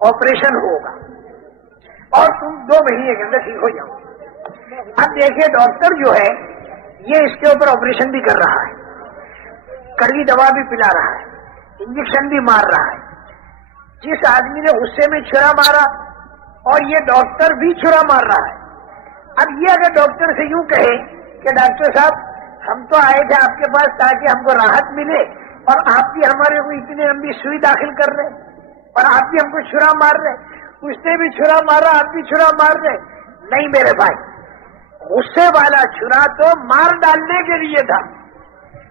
آپریشن ہوگا اور تم 2 مہینے کے اندر ٹھیک ہو جاؤ. اب دیکھیے ڈاکٹر جو ہے یہ اس کے اوپر آپریشن بھی کر رہا ہے, کڑوی دوا بھی پلا رہا ہے, انجیکشن بھی مار رہا ہے. جس آدمی نے غصے میں چھرا مارا اور یہ ڈاکٹر بھی چھرا مار رہا ہے. اب یہ اگر ڈاکٹر سے یوں کہے کہ ڈاکٹر صاحب ہم تو آئے تھے آپ کے پاس تاکہ ہم کو راحت ملے اور آپ بھی ہمارے کو اتنی لمبی سوئی داخل کر رہے اور آپ بھی ہم کو چھرا مار رہے, اس نے بھی چھرا مارا آپ بھی چھرا مار رہے. نہیں میرے بھائی, غصے والا چھرا تو مار ڈالنے کے لیے تھا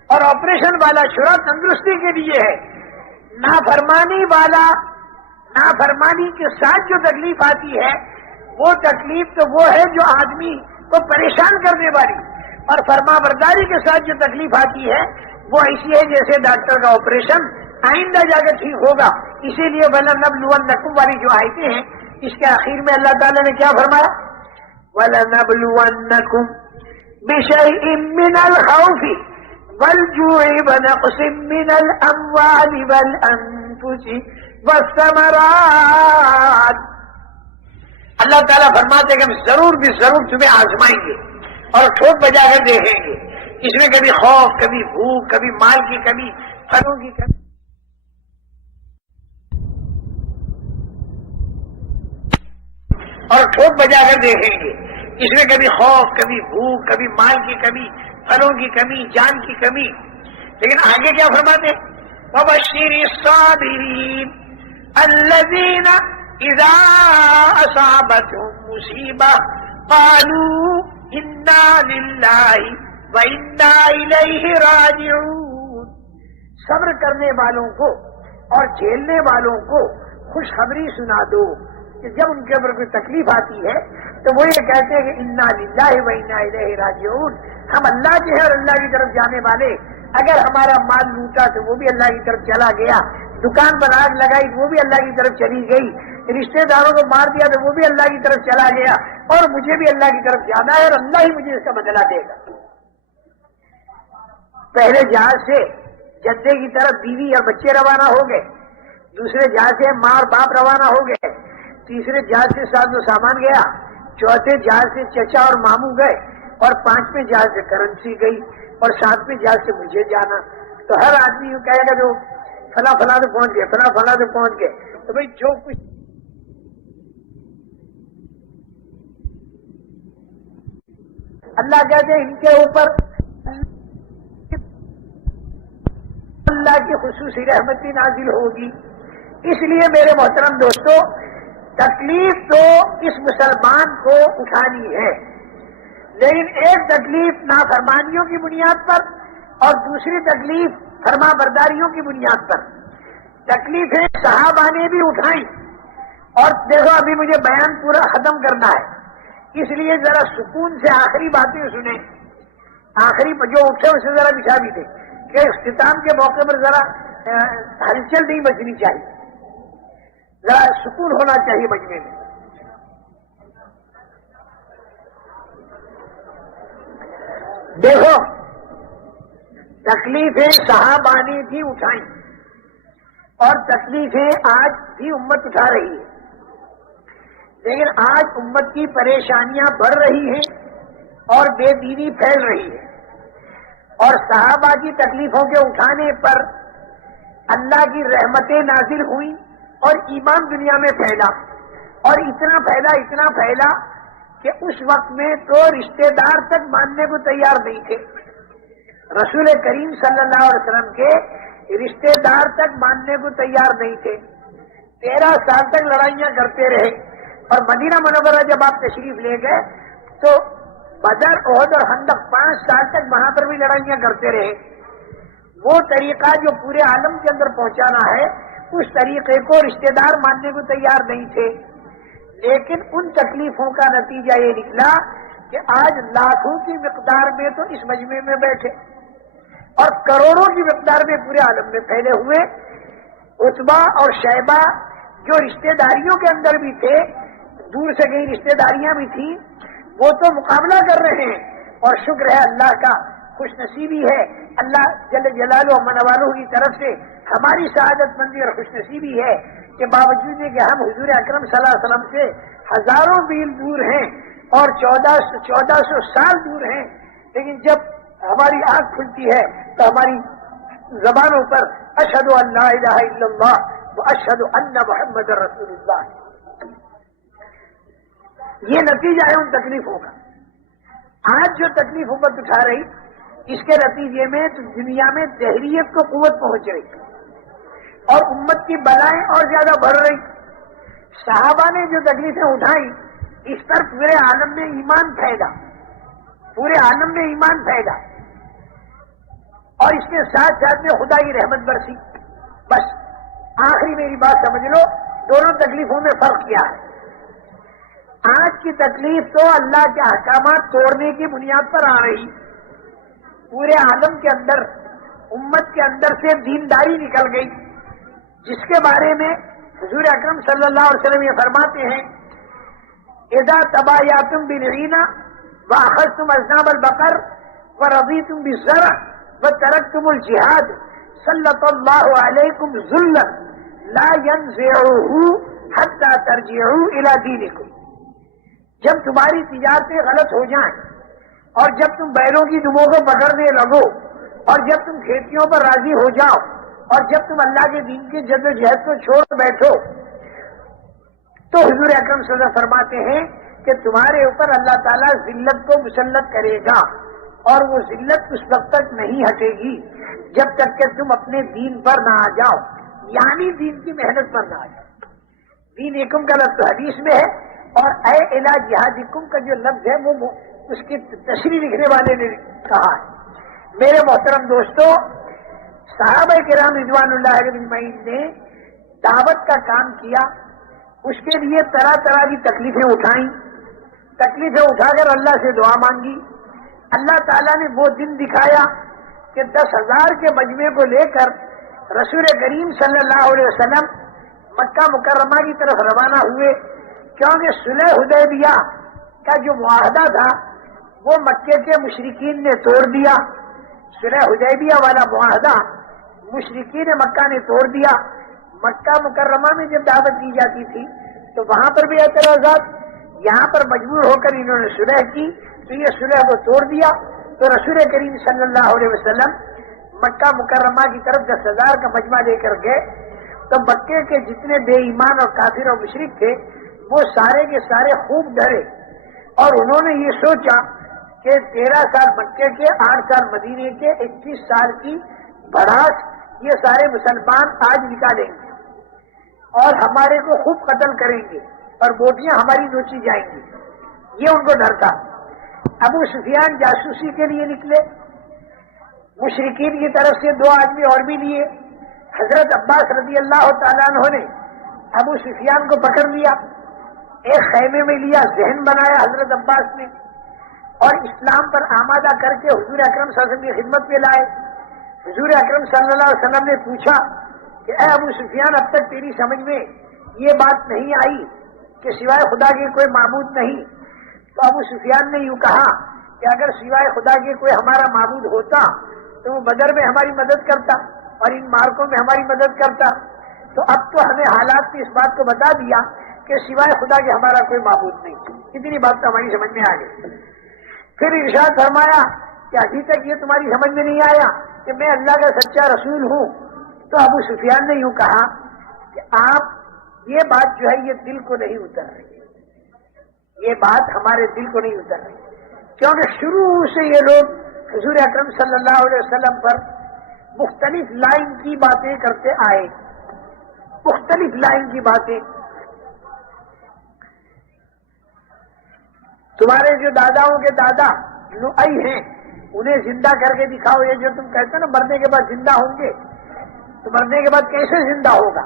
اور آپریشن والا چھرا تندرستی کے لیے ہے. نافرمانی کے ساتھ جو تکلیف آتی ہے وہ تکلیف تو وہ ہے جو آدمی کو پریشان کرنے والی, اور فرما برداری کے ساتھ جو تکلیف آتی ہے وہ ایسی ہے جیسے ڈاکٹر کا آپریشن آئندہ جا کے ٹھیک ہوگا. اسی لیے وَلَنَبْلُوَنَّكُمْ والی جو آیتیں ہیں اس کے آخر میں اللہ تعالیٰ نے کیا فرمایا؟ وَلَنَبْلُوَنَّكُمْ بِشَيْءٍ مِّنَ الْخَوْفِ وَالْجُوعِ وَنَقْصٍ مِّنَ الْأَمْوَالِ وَالْأَنفُسِ وَالثَّمَرَاتِ. اللہ تعالیٰ فرماتے ہیں کہ ہم ضرور بھی ضرور تمہیں آزمائیں گے اور ٹھوک بجا کر دیکھیں گے. اس میں کبھی خوف، کبھی بھوک، کبھی مال کی کمی، پھلوں کی کمی. اور ٹھوک بجا کر دیکھیں گے. اس میں کبھی خوف، کبھی بھوک، کبھی مال کی کمی، پھلوں کی کمی، جان کی کمی. لیکن آگے کیا فرماتے ہیں؟ وَبَشِّرِ الصَّابِرِينَ الَّذِينَ إِذَا أَصَابَتْهُم مُّصِيبَةٌ قَالُوا إِنَّا لِلَّهِ وَإِنَّا إِلَيْهِ رَاجِعُونَ. صبر کرنے والوں کو اور جھیلنے والوں کو خوشخبری سنا دو کہ جب ان کے اوپر کوئی تکلیف آتی ہے تو وہ یہ کہتے ہیں کہ انا للہ و انا الیہ راجعون. ہم اللہ کے ہیں اور اللہ کی طرف جانے والے. اگر ہمارا مال لوٹا تو وہ بھی اللہ کی طرف چلا گیا، دکان پر آگ لگائی تو وہ بھی اللہ کی طرف چلی گئی، رشتے داروں کو مار دیا تو وہ بھی اللہ کی طرف چلا گیا، اور مجھے بھی اللہ کی طرف جانا ہے اور اللہ ہی مجھے اس کا بدلہ دے گا. پہلے جہاز سے جدے کی طرف بیوی اور بچے روانہ ہو گئے، دوسرے جہاز سے ماں اور باپ روانہ ہو گئے، تیسرے جہاز سے ساز و سامان گیا، چوتھے جہاز سے چچا اور ماموں گئے، اور پانچویں جہاز سے کرنسی گئی، اور ساتویں جہاز سے مجھے جانا. تو ہر آدمی یوں کہے گا جو فلاں فلاں سے پہنچ گئے، فلاں فلاں سے پہنچ گئے. تو بھائی جو کچھ اللہ کہتے ہیں ان کے اوپر اللہ کی خصوصی رحمتی نازل ہوگی. اس لیے میرے محترم دوستو، تکلیف تو اس مسلمان کو اٹھانی ہے، لیکن ایک تکلیف نافرمانیوں کی بنیاد پر اور دوسری تکلیف فرما برداریوں کی بنیاد پر. تکلیفیں صحابہ نے بھی اٹھائیں. اور دیکھو ابھی مجھے بیان پورا ختم کرنا ہے، اس لیے ذرا سکون سے آخری باتیں سنیں. آخری جو اٹھے اسے ذرا بچھا بھی دیں کہ اختتام کے موقع پر ذرا ہلچل نہیں بچنی چاہیے، ذرا سکون ہونا چاہیے مجمع میں. دیکھو تکلیفیں صحابہ نے بھی اٹھائیں اور تکلیفیں آج بھی امت اٹھا رہی ہے، لیکن آج امت کی پریشانیاں بڑھ رہی ہیں اور بے دینی پھیل رہی ہے. اور صحابہ کی تکلیفوں کے اٹھانے پر اللہ کی رحمتیں نازل ہوئیں اور ایمان دنیا میں پھیلا، اور اتنا پھیلا کہ اس وقت میں تو رشتے دار تک ماننے کو تیار نہیں تھے. رسول کریم صلی اللہ علیہ وسلم کے رشتے دار تک ماننے کو تیار نہیں تھے. 13 سال تک لڑائیاں کرتے رہے، اور مدینہ منورہ جب آپ تشریف لے گئے تو بدر، احد اور خندق 5 سال تک وہاں پر بھی لڑائیاں کرتے رہے. وہ طریقہ جو پورے عالم کے اندر پہنچانا ہے، اس طریقے کو رشتے دار ماننے کو تیار نہیں تھے. لیکن ان تکلیفوں کا نتیجہ یہ نکلا کہ آج لاکھوں کی مقدار میں تو اس مجمع میں بیٹھے اور کروڑوں کی مقدار میں پورے عالم میں پھیلے ہوئے. عتبہ اور شیبہ جو رشتے داریوں کے اندر بھی تھے، دور سے کئی رشتے داریاں بھی تھیں، وہ تو مقابلہ کر رہے ہیں. اور شکر ہے اللہ کا، خوش نصیبی ہے اللہ جل جلالہ و من والہ کی طرف سے ہماری سعادت مندی اور خوش نصیبی ہے کہ باوجود کہ ہم حضور اکرم صلی اللہ علیہ وسلم سے ہزاروں میل دور ہیں اور 1400 سال دور ہیں، لیکن جب ہماری آنکھ کھلتی ہے تو ہماری زبانوں پر اشہد ان لا الہ الا اللہ و اشہد ان محمد رسول اللہ. یہ نتیجہ ہے ان تکلیفوں کا. آج جو تکلیف امت اٹھا رہی، اس کے نتیجے میں تو دنیا میں دہریت کو قوت پہنچ رہی اور امت کی بلائیں اور زیادہ بڑھ رہی. صحابہ نے جو تکلیفیں اٹھائیں، اس پر پورے عالم میں ایمان پھیلا، پورے عالم میں ایمان پھیلا، اور اس کے ساتھ ساتھ میں خدا کی رحمت برسی. بس آخری میری بات سمجھ لو، دونوں تکلیفوں میں فرق کیا ہے. آج کی تکلیف تو اللہ کے احکامات توڑنے کی بنیاد پر آ رہی. پورے عالم کے اندر امت کے اندر سے دینداری نکل گئی، جس کے بارے میں حضور اکرم صلی اللہ علیہ وسلم یہ فرماتے ہیں اذا تبایعتم بالعینہ واخذتم اذناب البقر ورضیتم بالزرع وترکتم الجہاد سلط اللہ علیکم ذلا لا ينزعه حتى ترجعوا الى دینکم. جب تمہاری تجارتیں غلط ہو جائیں اور جب تم بیلوں کی دموں کو پکڑنے لگو اور جب تم کھیتیوں پر راضی ہو جاؤ اور جب تم اللہ کے دین کی جد و جہد کو چھوڑ بیٹھو تو حضور اکرم صلی اللہ علیہ وسلم فرماتے ہیں کہ تمہارے اوپر اللہ تعالیٰ ذلت کو مسلط کرے گا اور وہ ذلت اس وقت تک نہیں ہٹے گی جب تک کہ تم اپنے دین پر نہ آ جاؤ، یعنی دین کی محنت پر نہ آ جاؤ. دین ایکم کا لفظ حدیث میں ہے اور اے الا جہادکم کا جو لفظ ہے وہ اس کی تشریح لکھنے والے نے کہا ہے. میرے محترم دوستو، صحابہ کرام رضوان اللہ علیہم اجمعین نے دعوت کا کام کیا، اس کے لیے طرح طرح کی تکلیفیں اٹھائیں، تکلیفیں اٹھا کر اللہ سے دعا مانگی. اللہ تعالیٰ نے وہ دن دکھایا کہ 10,000 کے مجمع کو لے کر رسول کریم صلی اللہ علیہ وسلم مکہ مکرمہ کی طرف روانہ ہوئے، کیونکہ صلح حدیبیہ کا جو معاہدہ تھا وہ مکے کے مشرکین نے توڑ دیا. صلح حدیبیہ والا معاہدہ مشرکین مکہ نے توڑ دیا. مکہ مکرمہ میں جب دعوت دی جاتی تھی تو وہاں پر بھی اعتراضات، یہاں پر مجبور ہو کر انہوں نے صلح کی تو یہ صلح کو توڑ دیا. تو رسول کریم صلی اللہ علیہ وسلم مکہ مکرمہ کی طرف 10,000 کا مجمع لے کر گئے تو مکے کے جتنے بے ایمان اور کافر اور مشرک تھے وہ سارے کے سارے خوب ڈرے اور انہوں نے یہ سوچا کہ 13 سال مکے کے، 8 سال مدینے کے، 21 سال کی بڑھاس یہ سارے مسلمان آج نکالیں گے اور ہمارے کو خوب قتل کریں گے اور بوٹیاں ہماری نوچی جائیں گی. یہ ان کو ڈر تھا. ابو سفیان جاسوسی کے لیے نکلے، مشرکین کی طرف سے 2 آدمی اور بھی لیے. حضرت عباس رضی اللہ تعالیٰ عنہ نے ابو سفیان کو پکڑ لیا، ایک خیمے میں لیا، ذہن بنایا حضرت عباس نے اور اسلام پر آمادہ کر کے حضور اکرم صلی اللہ علیہ وسلم کی خدمت میں لائے. حضور اکرم صلی اللہ علیہ وسلم نے پوچھا کہ اے ابو سفیان، اب تک تیری سمجھ میں یہ بات نہیں آئی کہ سوائے خدا کے کوئی معبود نہیں؟ تو ابو سفیان نے یوں کہا کہ اگر سوائے خدا کے کوئی ہمارا معبود ہوتا تو وہ بدر میں ہماری مدد کرتا اور ان مارکوں میں ہماری مدد کرتا. تو اب تو ہمیں حالات نے اس بات کو بتا دیا کہ سوائے خدا کے ہمارا کوئی معبود نہیں. اتنی بات تو ہماری سمجھ میں آ گئی. پھر ارشاد فرمایا کہ ابھی تک یہ تمہاری سمجھ میں نہیں آیا کہ میں اللہ کا سچا رسول ہوں؟ تو ابو سفیان نے یوں کہا کہ آپ یہ بات جو ہے یہ دل کو نہیں اتر رہی، یہ بات ہمارے دل کو نہیں اتر رہی، کیونکہ شروع سے یہ لوگ حضور اکرم صلی اللہ علیہ وسلم پر مختلف لائن کی باتیں کرتے آئے، مختلف لائن کی باتیں. تمہارے جو داداؤں کے دادا لؤئی ہیں انہیں زندہ کر کے دکھاؤ. یہ جو تم کہتے ہیں نا مرنے کے بعد زندہ ہوں گے، تو مرنے کے بعد کیسے زندہ ہوگا؟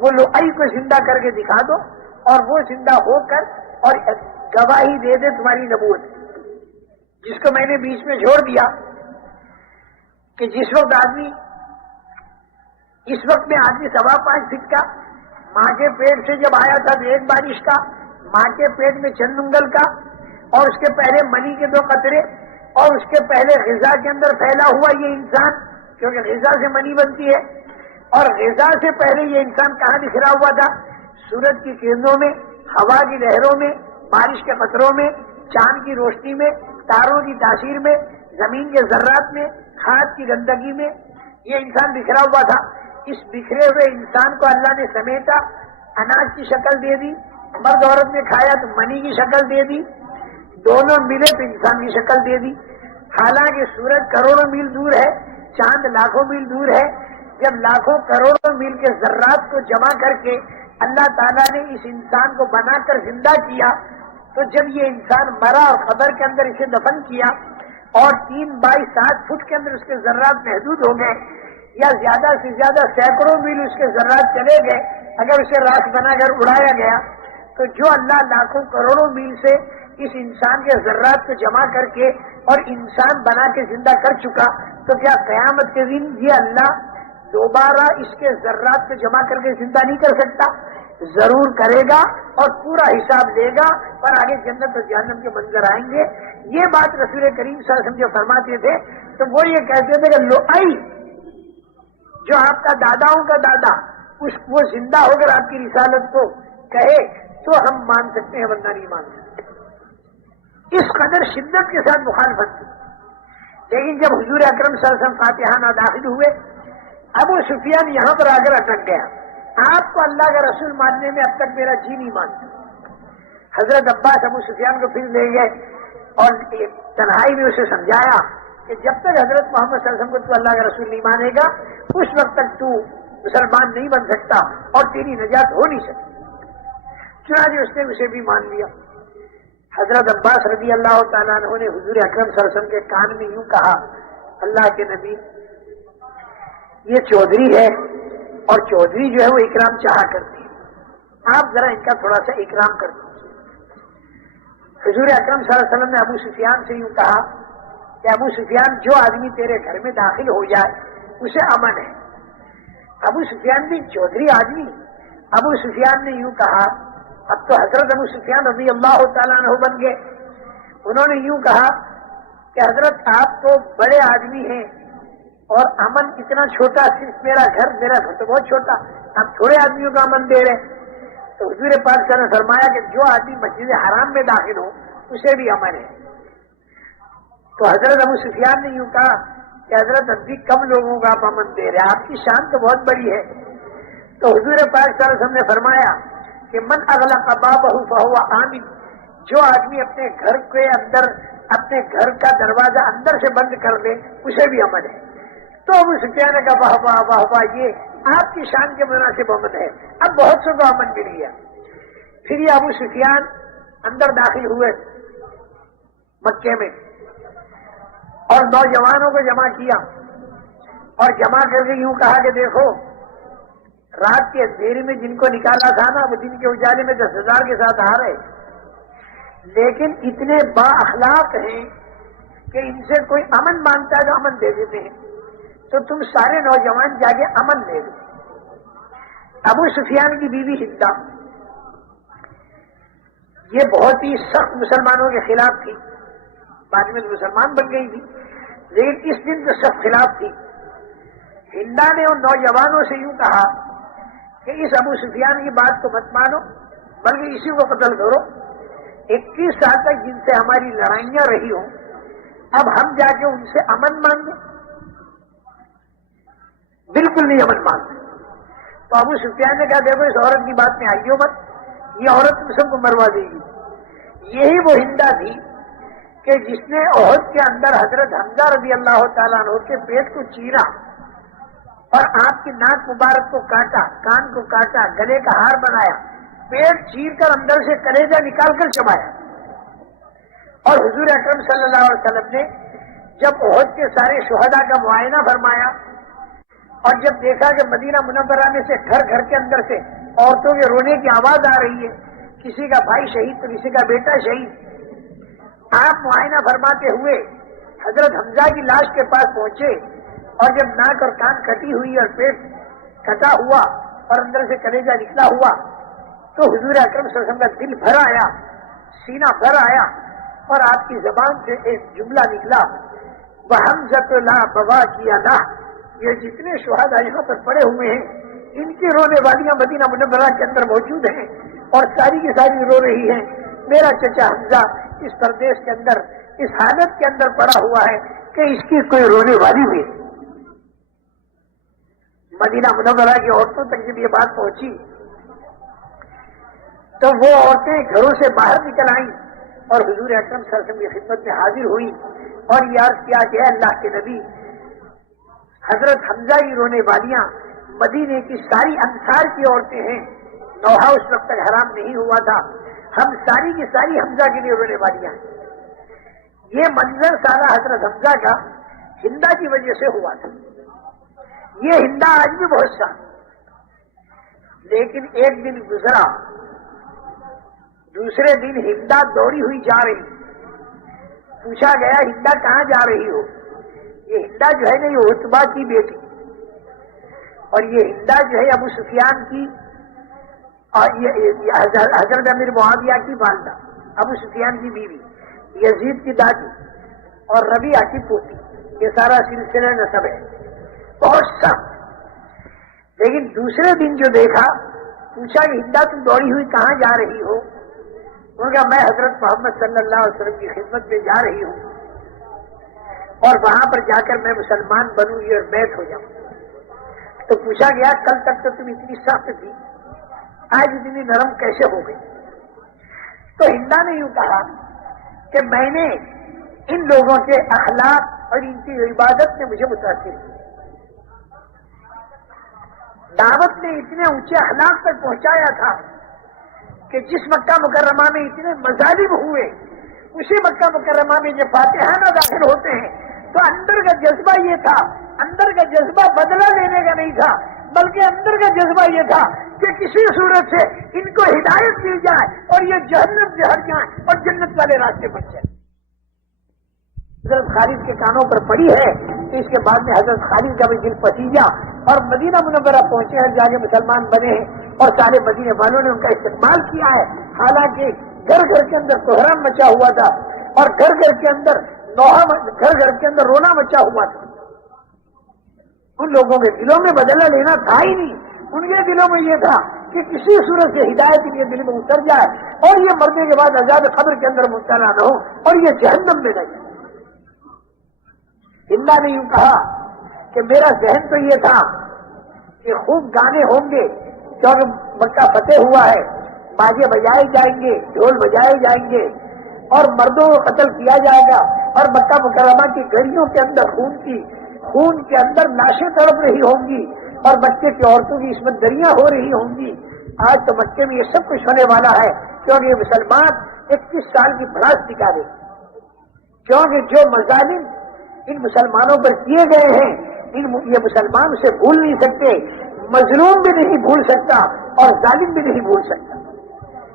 وہ لؤئی کو زندہ کر کے دکھا دو اور وہ زندہ ہو کر اور گواہی دے دے تمہاری نبوت. جس کو میں نے بیچ میں چھوڑ دیا کہ جس وقت آدمی، اس وقت میں آدمی 5.25 فٹ کا ماں کے پیٹ سے جب آیا تھا تو 1 بارش کا، ماں کے پیٹ میں چند انگل کا، اور اس کے پہلے منی کے 2 قطرے، اور اس کے پہلے غذا کے اندر پھیلا ہوا یہ انسان، کیونکہ غذا سے منی بنتی ہے، اور غذا سے پہلے یہ انسان کہاں بکھرا ہوا تھا؟ سورج کی کرنوں میں، ہوا کی لہروں میں، بارش کے قطروں میں، چاند کی روشنی میں، تاروں کی تاثیر میں، زمین کے ذرات میں، کھاد کی گندگی میں یہ انسان بکھرا ہوا تھا. اس بکھرے ہوئے انسان کو اللہ نے سمیٹا، اناج کی شکل دے دی، مرد عورت نے کھایا تو منی کی شکل دے دی، دونوں ملے تو انسان کی شکل دے دی. حالانکہ سورج کروڑوں میل دور ہے، چاند لاکھوں میل دور ہے. جب لاکھوں کروڑوں میل کے ذرات کو جمع کر کے اللہ تعالیٰ نے اس انسان کو بنا کر زندہ کیا، تو جب یہ انسان مرا اور قبر کے اندر اسے دفن کیا اور 3 بائی 7 فٹ کے اندر اس کے ذرات محدود ہو گئے، یا زیادہ سے زیادہ سینکڑوں میل اس کے ذرات چلے گئے اگر اسے راکھ بنا کر اڑایا گیا، تو جو اللہ لاکھوں کروڑوں میل سے اس انسان کے ذرات کو جمع کر کے اور انسان بنا کے زندہ کر چکا، تو کیا قیامت کے دن یہ اللہ دوبارہ اس کے ذرات کو جمع کر کے زندہ نہیں کر سکتا، ضرور کرے گا اور پورا حساب لے گا، پر آگے جنت اور جہنم کے منظر آئیں گے۔ یہ بات رسول کریم صلی اللہ علیہ وسلم جو فرماتے تھے تو وہ یہ کہتے تھے کہ لؤئی جو آپ کا داداؤں کا دادا وہ زندہ ہو کر آپ کی رسالت کو کہے تو ہم مان سکتے ہیں، ورنہ نہیں مان سکتے۔ اس قدر شدت کے ساتھ مخالفت تھی۔ لیکن جب حضور اکرم صلی اللہ علیہ وسلم فاتحانہ داخل ہوئے، ابو سفیان یہاں پر آ کر اٹک گیا، آپ کو اللہ کا رسول ماننے میں اب تک میرا جی نہیں مانتا۔ حضرت عباس ابو سفیان کو پھر لے گئے اور تنہائی میں اسے سمجھایا کہ جب تک حضرت محمد صلی اللہ علیہ وسلم کو تو اللہ کا رسول نہیں مانے گا اس وقت تک تو مسلمان نہیں بن سکتا اور تیری نجات ہو نہیں سکتی۔ چنانچہ اس نے اسے بھی مان لیا۔ حضرت عباس رضی اللہ تعالیٰ عنہ نے حضور اکرم صلی اللہ علیہ وسلم کے کان میں یوں کہا، اللہ کے نبی یہ چودھری ہے اور چودھری جو ہے وہ اکرام چاہا کرتی ہے، آپ ذرا ان کا تھوڑا سا اکرام کر دیجیے۔ حضور اکرم صلی اللہ علیہ وسلم نے ابو سفیان سے یوں کہا کہ ابو سفیان جو آدمی تیرے گھر میں داخل ہو جائے اسے امن ہے۔ ابو سفیان بھی چودھری آدمی، ابو سفیان نے یوں کہا، اب تو حضرت ابو سفیان رضی اللہ تعالیٰ عنہ بن گئے، انہوں نے یوں کہا کہ حضرت آپ تو بڑے آدمی ہیں اور امن اتنا چھوٹا، صرف میرا گھر تو بہت چھوٹا، آپ تھوڑے آدمیوں کا امن دے رہے۔ تو حضور پاک صلی اللہ علیہ وسلم نے فرمایا کہ جو آدمی مسجد حرام میں داخل ہو اسے بھی امن ہے۔ تو حضرت ابو سفیان نے یوں کہا کہ حضرت اب بھی کم لوگوں کا آپ امن دے رہے، آپ کی شان تو بہت بڑی ہے۔ تو حضور پاک صلی اللہ علیہ وسلم نے فرمایا کہ من اغلق بابہ فہو آمن، جو آدمی اپنے گھر کے اندر اپنے گھر کا دروازہ اندر سے بند کر دے اسے بھی امن ہے۔ تو ابو سفیان نے کہا واہ واہ واہ واہ، یہ آپ کی شان کے مناسب امن ہے، اب بہت سو کو امن مل گیا۔ پھر یہ ابو سفیان اندر داخل ہوئے مکے میں اور نوجوانوں کو جمع کیا اور جمع کر کے یوں کہا کہ دیکھو رات کے اندھیرے میں جن کو نکالا تھا نا وہ دن کے اجالے میں 10,000 کے ساتھ آ رہے، لیکن اتنے با اخلاق ہیں کہ ان سے کوئی امن مانگتا ہے تو امن دے دیتے ہیں، تو تم سارے نوجوان جا کے امن دے دو۔ ابو سفیان کی بیوی ہندا یہ بہت ہی سخت مسلمانوں کے خلاف تھی، بعد میں مسلمان بن گئی تھی، لیکن اس دن تو سخت خلاف تھی۔ ہندا نے ان نوجوانوں سے یوں کہا کہ اس ابو سفیان کی بات کو مت مانو بلکہ اسی کو قتل کرو۔ 21 سال تک جن سے ہماری لڑائیاں رہی ہوں اب ہم جا کے ان سے امن مانگیں؟ بالکل نہیں امن مانگتے۔ تو ابو سفیان نے کہا دیکھو اس عورت کی بات میں آئیو مت، یہ عورت تم سب کو مروا دے گی۔ یہی وہ ہندا تھی کہ جس نے احد کے اندر حضرت حمزہ رضی اللہ تعالیٰ عنہ کے پیٹ کو چیرا اور آپ کی ناک مبارک کو کاٹا، کان کو کاٹا، گلے کا ہار بنایا، پیٹ چیر کر اندر سے کلیجہ نکال کر چبایا۔ اور حضور اکرم صلی اللہ علیہ وسلم نے جب احد کے سارے شہداء کا معائنہ فرمایا اور جب دیکھا کہ مدینہ منورہ میں سے گھر گھر کے اندر سے عورتوں کے رونے کی آواز آ رہی ہے، کسی کا بھائی شہید تو کسی کا بیٹا شہید، آپ معائنہ فرماتے ہوئے حضرت حمزہ کی لاش کے پاس پہنچے اور جب ناک اور کان کٹی ہوئی اور پیٹ کٹا ہوا اور اندر سے کلیجہ نکلا ہوا تو حضور اکرم صلی اللہ علیہ وسلم کا دل بھر آیا، سینہ بھر آیا اور آپ کی زبان سے ایک جملہ نکلا، وَحَمْزَةُ لَا بَوَاكِيَ لَهُ، یہ جتنے شہداء یہاں پر پڑے ہوئے ہیں ان کی رونے والیاں مدینہ منورہ کے اندر موجود ہیں اور ساری کی ساری رو رہی ہیں، میرا چچا حمزہ اس پردیس کے اندر اس حالت کے اندر پڑا ہوا ہے کہ اس کی کوئی رونے والی بھی۔ مدینہ منورہ کی عورتوں تک جب یہ بات پہنچی تو وہ عورتیں گھروں سے باہر نکل آئیں اور حضور اکرم صلی اللہ علیہ وسلم کی خدمت میں حاضر ہوئی اور یہ عرض کیا کہ اے اللہ کے نبی، حضرت حمزہ کی رونے والیاں مدینے کی ساری انصار کی عورتیں ہیں، نوحہ اس وقت تک حرام نہیں ہوا تھا، ہم ساری کی ساری حمزہ کے لیے رونے والیاں ہیں۔ یہ منظر سارا حضرت حمزہ کا ہندا کی وجہ سے ہوا تھا۔ یہ ہندا آج بھی بہت سا، لیکن ایک دن گزرا، دوسرے دن ہندا دوڑی ہوئی جا رہی، پوچھا گیا ہندا کہاں جا رہی ہو؟ یہ ہندا جو ہے نا یہ عتبہ کی بیٹی، اور یہ ہندا جو ہے ابو سفیان کی اور یہ حضرت امیر معاویہ کی والدہ، ابو سفیان کی بیوی، یزید کی دادی اور ربیعہ کی پوتی، یہ سارا سلسلہ نسب ہے، بہت سخت۔ لیکن دوسرے دن جو دیکھا، پوچھا کہ ہندا تم دوڑی ہوئی کہاں جا رہی ہو؟ انہوں نے کہا میں حضرت محمد صلی اللہ علیہ وسلم کی خدمت میں جا رہی ہوں اور وہاں پر جا کر میں مسلمان بنوں گی اور بیعت ہو جاؤں۔ تو پوچھا گیا کل تک تو تم اتنی سخت تھی، آج اتنی نرم کیسے ہو گئی؟ تو ہندا نے یوں کہا کہ میں نے ان لوگوں کے اخلاق اور ان کی عبادت نے مجھے متاثر کیا، دعوت نے اتنے اونچے اخلاق تک پہنچایا تھا کہ جس مکہ مکرمہ میں اتنے مظالم ہوئے، اسی مکہ مکرمہ میں جب فاتحانہ داخل ہوتے ہیں تو اندر کا جذبہ یہ تھا، اندر کا جذبہ بدلہ لینے کا نہیں تھا، بلکہ اندر کا جذبہ یہ تھا کہ کسی صورت سے ان کو ہدایت دی جائے اور یہ جہنم سے ہٹ جائیں اور جنت والے راستے پر چلیں۔ حضرت خالد کے کانوں پر پڑی ہے کہ اس کے بعد میں حضرت خالد کا بھی دل پسیجا اور مدینہ منورہ پہنچے ہیں، جا کے مسلمان بنے ہیں اور سارے مدینے والوں نے ان کا استقبال کیا ہے۔ حالانکہ گھر گھر کے اندر کوہرام مچا ہوا تھا اور گھر گھر کے اندر رونا مچا ہوا تھا، ان لوگوں کے دلوں میں بدلہ لینا تھا ہی نہیں، ان کے دلوں میں یہ تھا کہ کسی صورت سے ہدایت ان کے دل میں اتر جائے اور یہ مرنے کے بعد عذاب قبر کے اندر مبتلا نہ ہو اور یہ جہنم میں نہ جائے۔ ہندا نے یوں کہا کہ میرا ذہن تو یہ تھا کہ خوب گانے ہوں گے کیونکہ مکہ فتح ہوا ہے، باجے بجائے جائیں گے، ڈھول بجائے جائیں گے اور مردوں کو قتل کیا جائے گا اور مکہ مکرمہ کی گلیوں کے اندر خون کے اندر لاشیں تڑپ رہی ہوں گی اور بچے کی عورتوں کی عصمت دریاں ہو رہی ہوں گی۔ آج تو مکے میں یہ سب کچھ ہونے والا ہے کیونکہ یہ مسلمان 21 سال کی بھڑاس دکھا رہے، کیونکہ جو مظالم ان مسلمانوں پر کیے گئے ہیں یہ مسلمان اسے بھول نہیں سکتے، مظلوم بھی نہیں بھول سکتا اور ظالم بھی نہیں بھول سکتا۔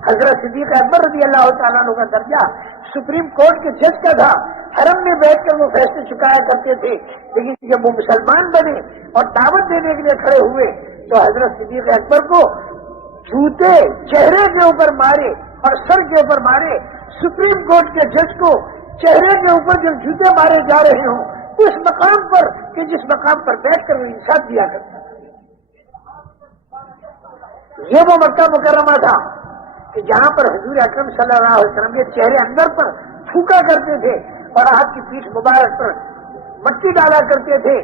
حضرت صدیق اکبر رضی اللہ تعالیٰ عنہ کا درجہ سپریم کورٹ کے جج کا تھا، حرم میں بیٹھ کر وہ فیصلے چکایا کرتے تھے، لیکن جب وہ مسلمان بنے اور دعوت دینے کے لیے کھڑے ہوئے تو حضرت صدیق اکبر کو جوتے چہرے کے اوپر مارے اور سر کے اوپر مارے۔ سپریم کورٹ کے جج کو چہرے کے اوپر جب جوتے مارے جا رہے ہوں اس مقام پر کہ جس مقام پر بیٹھ کر وہ انصاف دیا کرتا، یہ وہ مکہ مکرمہ تھا کہ جہاں پر حضور اکرم صلی اللہ علیہ وسلم کے چہرے اندر پر تھوکا کرتے تھے اور آپ کی پیٹھ مبارک پر مٹی ڈالا کرتے تھے۔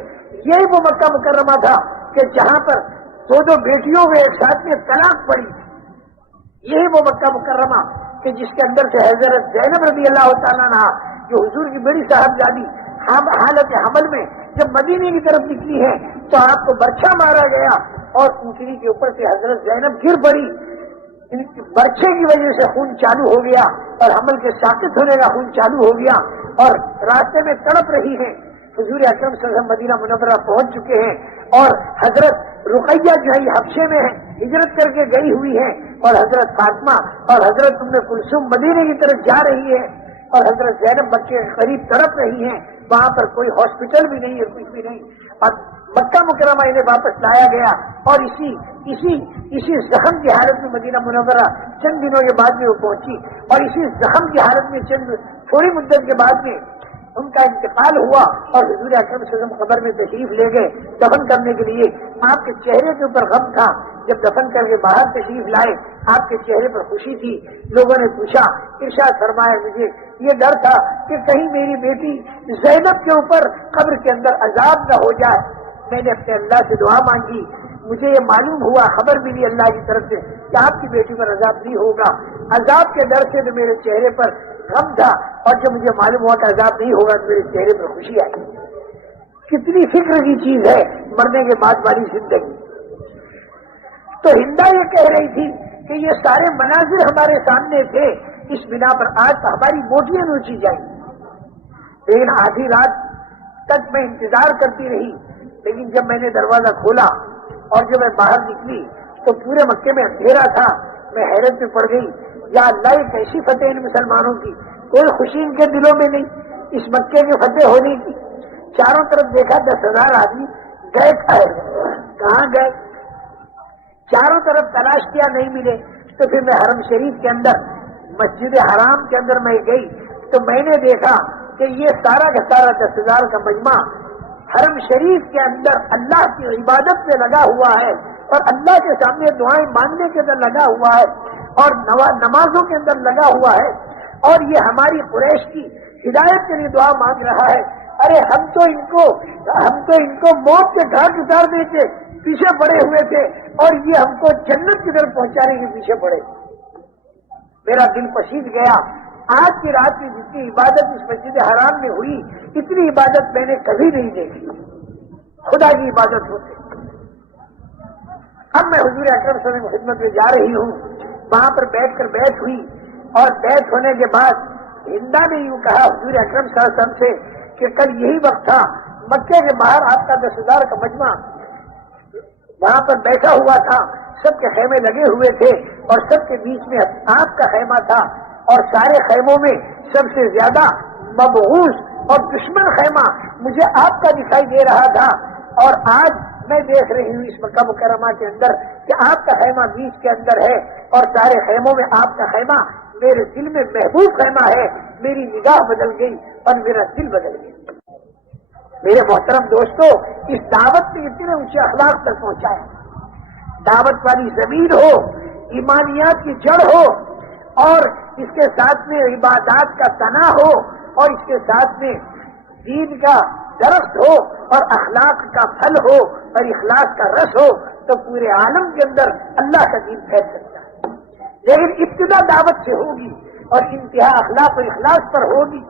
یہی وہ مکہ مکرمہ تھا کہ جہاں پر دو بیٹیوں میں ایک ساتھ میں طلاق پڑی تھی۔ یہی وہ مکہ مکرمہ کہ جس کے اندر سے حضرت زینب رضی اللہ تعالیٰ عنہا جو حضور کی بڑی صاحبزادی حالت حمل میں جب مدینے کی طرف نکلی ہے تو آپ کو برچھا مارا گیا اور اونٹنی کے اوپر سے حضرت زینب گر پڑی، برچھے کی وجہ سے خون چالو ہو گیا اور حمل کے ساقط ہونے کا خون چالو ہو گیا اور راستے میں تڑپ رہی ہیں۔ حضور اکرم صلی اللہ علیہ وسلم مدینہ منورہ پہنچ چکے ہیں اور حضرت رقیہ جو ہے حبشے میں ہے، ہجرت کر کے گئی ہوئی ہے اور حضرت فاطمہ اور حضرت ام کلثوم مدینے کی طرف جا رہی ہے اور حضرت زینب بچے کے قریب تڑپ رہی ہیں۔ وہاں پر کوئی ہاسپٹل بھی نہیں ہے، کچھ بھی نہیں، اور مکہ مکرمہ انہیں واپس لایا گیا اور اسی زخم کی حالت میں مدینہ منورہ چند دنوں کے بعد میں وہ پہنچی اور اسی زخم کی حالت میں تھوڑی مدت کے بعد میں ان کا انتقال ہوا اور حضور اکرم صلی اللہ علیہ وسلم قبر میں تشریف لے گئے دفن کرنے کے لیے۔ آپ کے چہرے کے اوپر غم تھا، جب دفن کر کے باہر تشریف لائے آپ کے چہرے پر خوشی تھی۔ لوگوں نے پوچھا، ارشاد فرمایا مجھے یہ ڈر تھا کہ کہیں میری بیٹی زینب کے اوپر قبر کے اندر عذاب نہ ہو جائے۔ میں نے اپنے اللہ سے دعا مانگی، مجھے یہ معلوم ہوا، خبر ملی اللہ کی طرف سے کہ آپ کی بیٹی پر عذاب نہیں ہوگا۔ عذاب کے ڈر سے تو میرے چہرے پر غم تھا اور جب مجھے معلوم ہوا کہ عذاب نہیں ہوگا تو میرے چہرے پر خوشی آئی۔ کتنی فکر کی چیز ہے مرنے کے بعد والی زندگی۔ تو ہندا یہ کہہ رہی تھی کہ یہ سارے مناظر ہمارے سامنے تھے، اس بنا پر آج ہماری موٹیاں نوچی جائیں، لیکن آدھی رات تک میں انتظار کرتی رہی، لیکن جب میں نے دروازہ کھولا اور جب میں باہر نکلی تو پورے مکے میں اندھیرا تھا۔ میں حیرت میں پڑ گئی، یا اللہ یہ کیسی فتح ان مسلمانوں کی، کوئی خوشی ان کے دلوں میں نہیں اس مکے کے فتح ہونے کی۔ چاروں طرف دیکھا 10,000 آدمی کہاں گئے؟ چاروں طرف تلاش کیا، نہیں ملے، تو پھر میں حرم شریف کے اندر مسجد حرام کے اندر میں گئی تو میں نے دیکھا کہ یہ سارا کا سارا 10,000 کا مجمع حرم شریف کے اندر اللہ کی عبادت میں لگا ہوا ہے اور اللہ کے سامنے دعائیں مانگنے کے اندر لگا ہوا ہے اور نمازوں کے اندر لگا ہوا ہے، اور یہ ہماری قریش کی ہدایت کے لیے دعا مانگ رہا ہے۔ ارے ہم تو ان کو موت کے گھاٹ اتارنے کے پیچھے پڑے ہوئے تھے اور یہ ہم کو جنت کی طرف پہنچانے کے پیچھے پڑے۔ میرا دل پسیج گیا۔ آج کی رات کی جتنی عبادت اس مسجد حرام میں ہوئی، اتنی عبادت میں نے کبھی نہیں دیکھی، خدا کی عبادت ہوتی۔ اب میں حضور اکرم صلی اللہ علیہ وسلم کی خدمت میں جا رہی ہوں، وہاں پر بیٹھ کر بیٹھ ہوئی، اور بیٹھ ہونے کے بعد ہندا نے یوں کہا حضور اکرم صلی اللہ علیہ وسلم سے کہ کل یہی وقت تھا، مکے کے باہر آپ کا 10,000 کا مجمع وہاں پر بیٹھا ہوا تھا، سب کے خیمے لگے ہوئے تھے اور سب کے بیچ میں آپ کا خیمہ تھا، اور سارے خیموں میں سب سے زیادہ مبغوض اور دشمن خیمہ مجھے آپ کا دکھائی دے رہا تھا، اور آج میں دیکھ رہی ہوں اس مکہ مکرمہ کے اندر کہ آپ کا خیمہ بیچ کے اندر ہے، اور سارے خیموں میں آپ کا خیمہ میرے دل میں محبوب خیمہ ہے۔ میری نگاہ بدل گئی اور میرا دل بدل گیا۔ میرے محترم دوستو، اس دعوت نے اتنے اونچے اخلاق تک پہنچایا۔ دعوت والی زمین ہو، ایمانیات کی جڑ ہو، اور اس کے ساتھ میں عبادات کا تنا ہو، اور اس کے ساتھ میں دین کا درخت ہو، اور اخلاق کا پھل ہو، اور اخلاص کا رس ہو، تو پورے عالم کے اندر اللہ کا دین پھیل سکتا ہے۔ لیکن ابتدا دعوت سے ہوگی اور انتہا اخلاق اور اخلاص پر ہوگی۔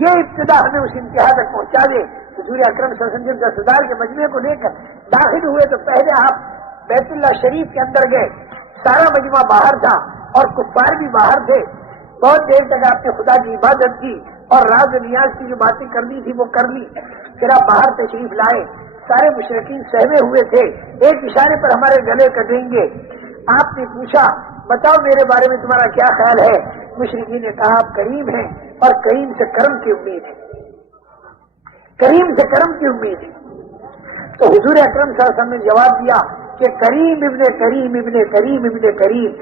یہ ابتدا ہمیں اس انتہا تک پہنچا دے۔ حضور اکرم صلی اللہ علیہ وسلم 10,000 کے مجمع کو لے کر داخل ہوئے تو پہلے آپ بیت اللہ شریف کے اندر گئے، سارا مجمع باہر تھا اور کفار بھی باہر تھے۔ بہت دیر تک آپ نے خدا کی عبادت کی اور راز و نیاز کی جو باتیں کرنی تھی وہ کر لی۔ پھر آپ باہر تشریف لائے، سارے مشرکین سہمے ہوئے تھے، ایک اشارے پر ہمارے گلے کٹیں گے۔ آپ نے پوچھا بتاؤ میرے بارے میں تمہارا کیا خیال ہے؟ مشرکین نے کہا آپ کریم ہیں اور کریم سے کرم کی امید ہے، کریم سے کرم کی امید ہے۔ تو حضور اکرم صلی اللہ علیہ وسلم نے جواب دیا کہ کریم ابن کریم ابن کریم ابن کریم،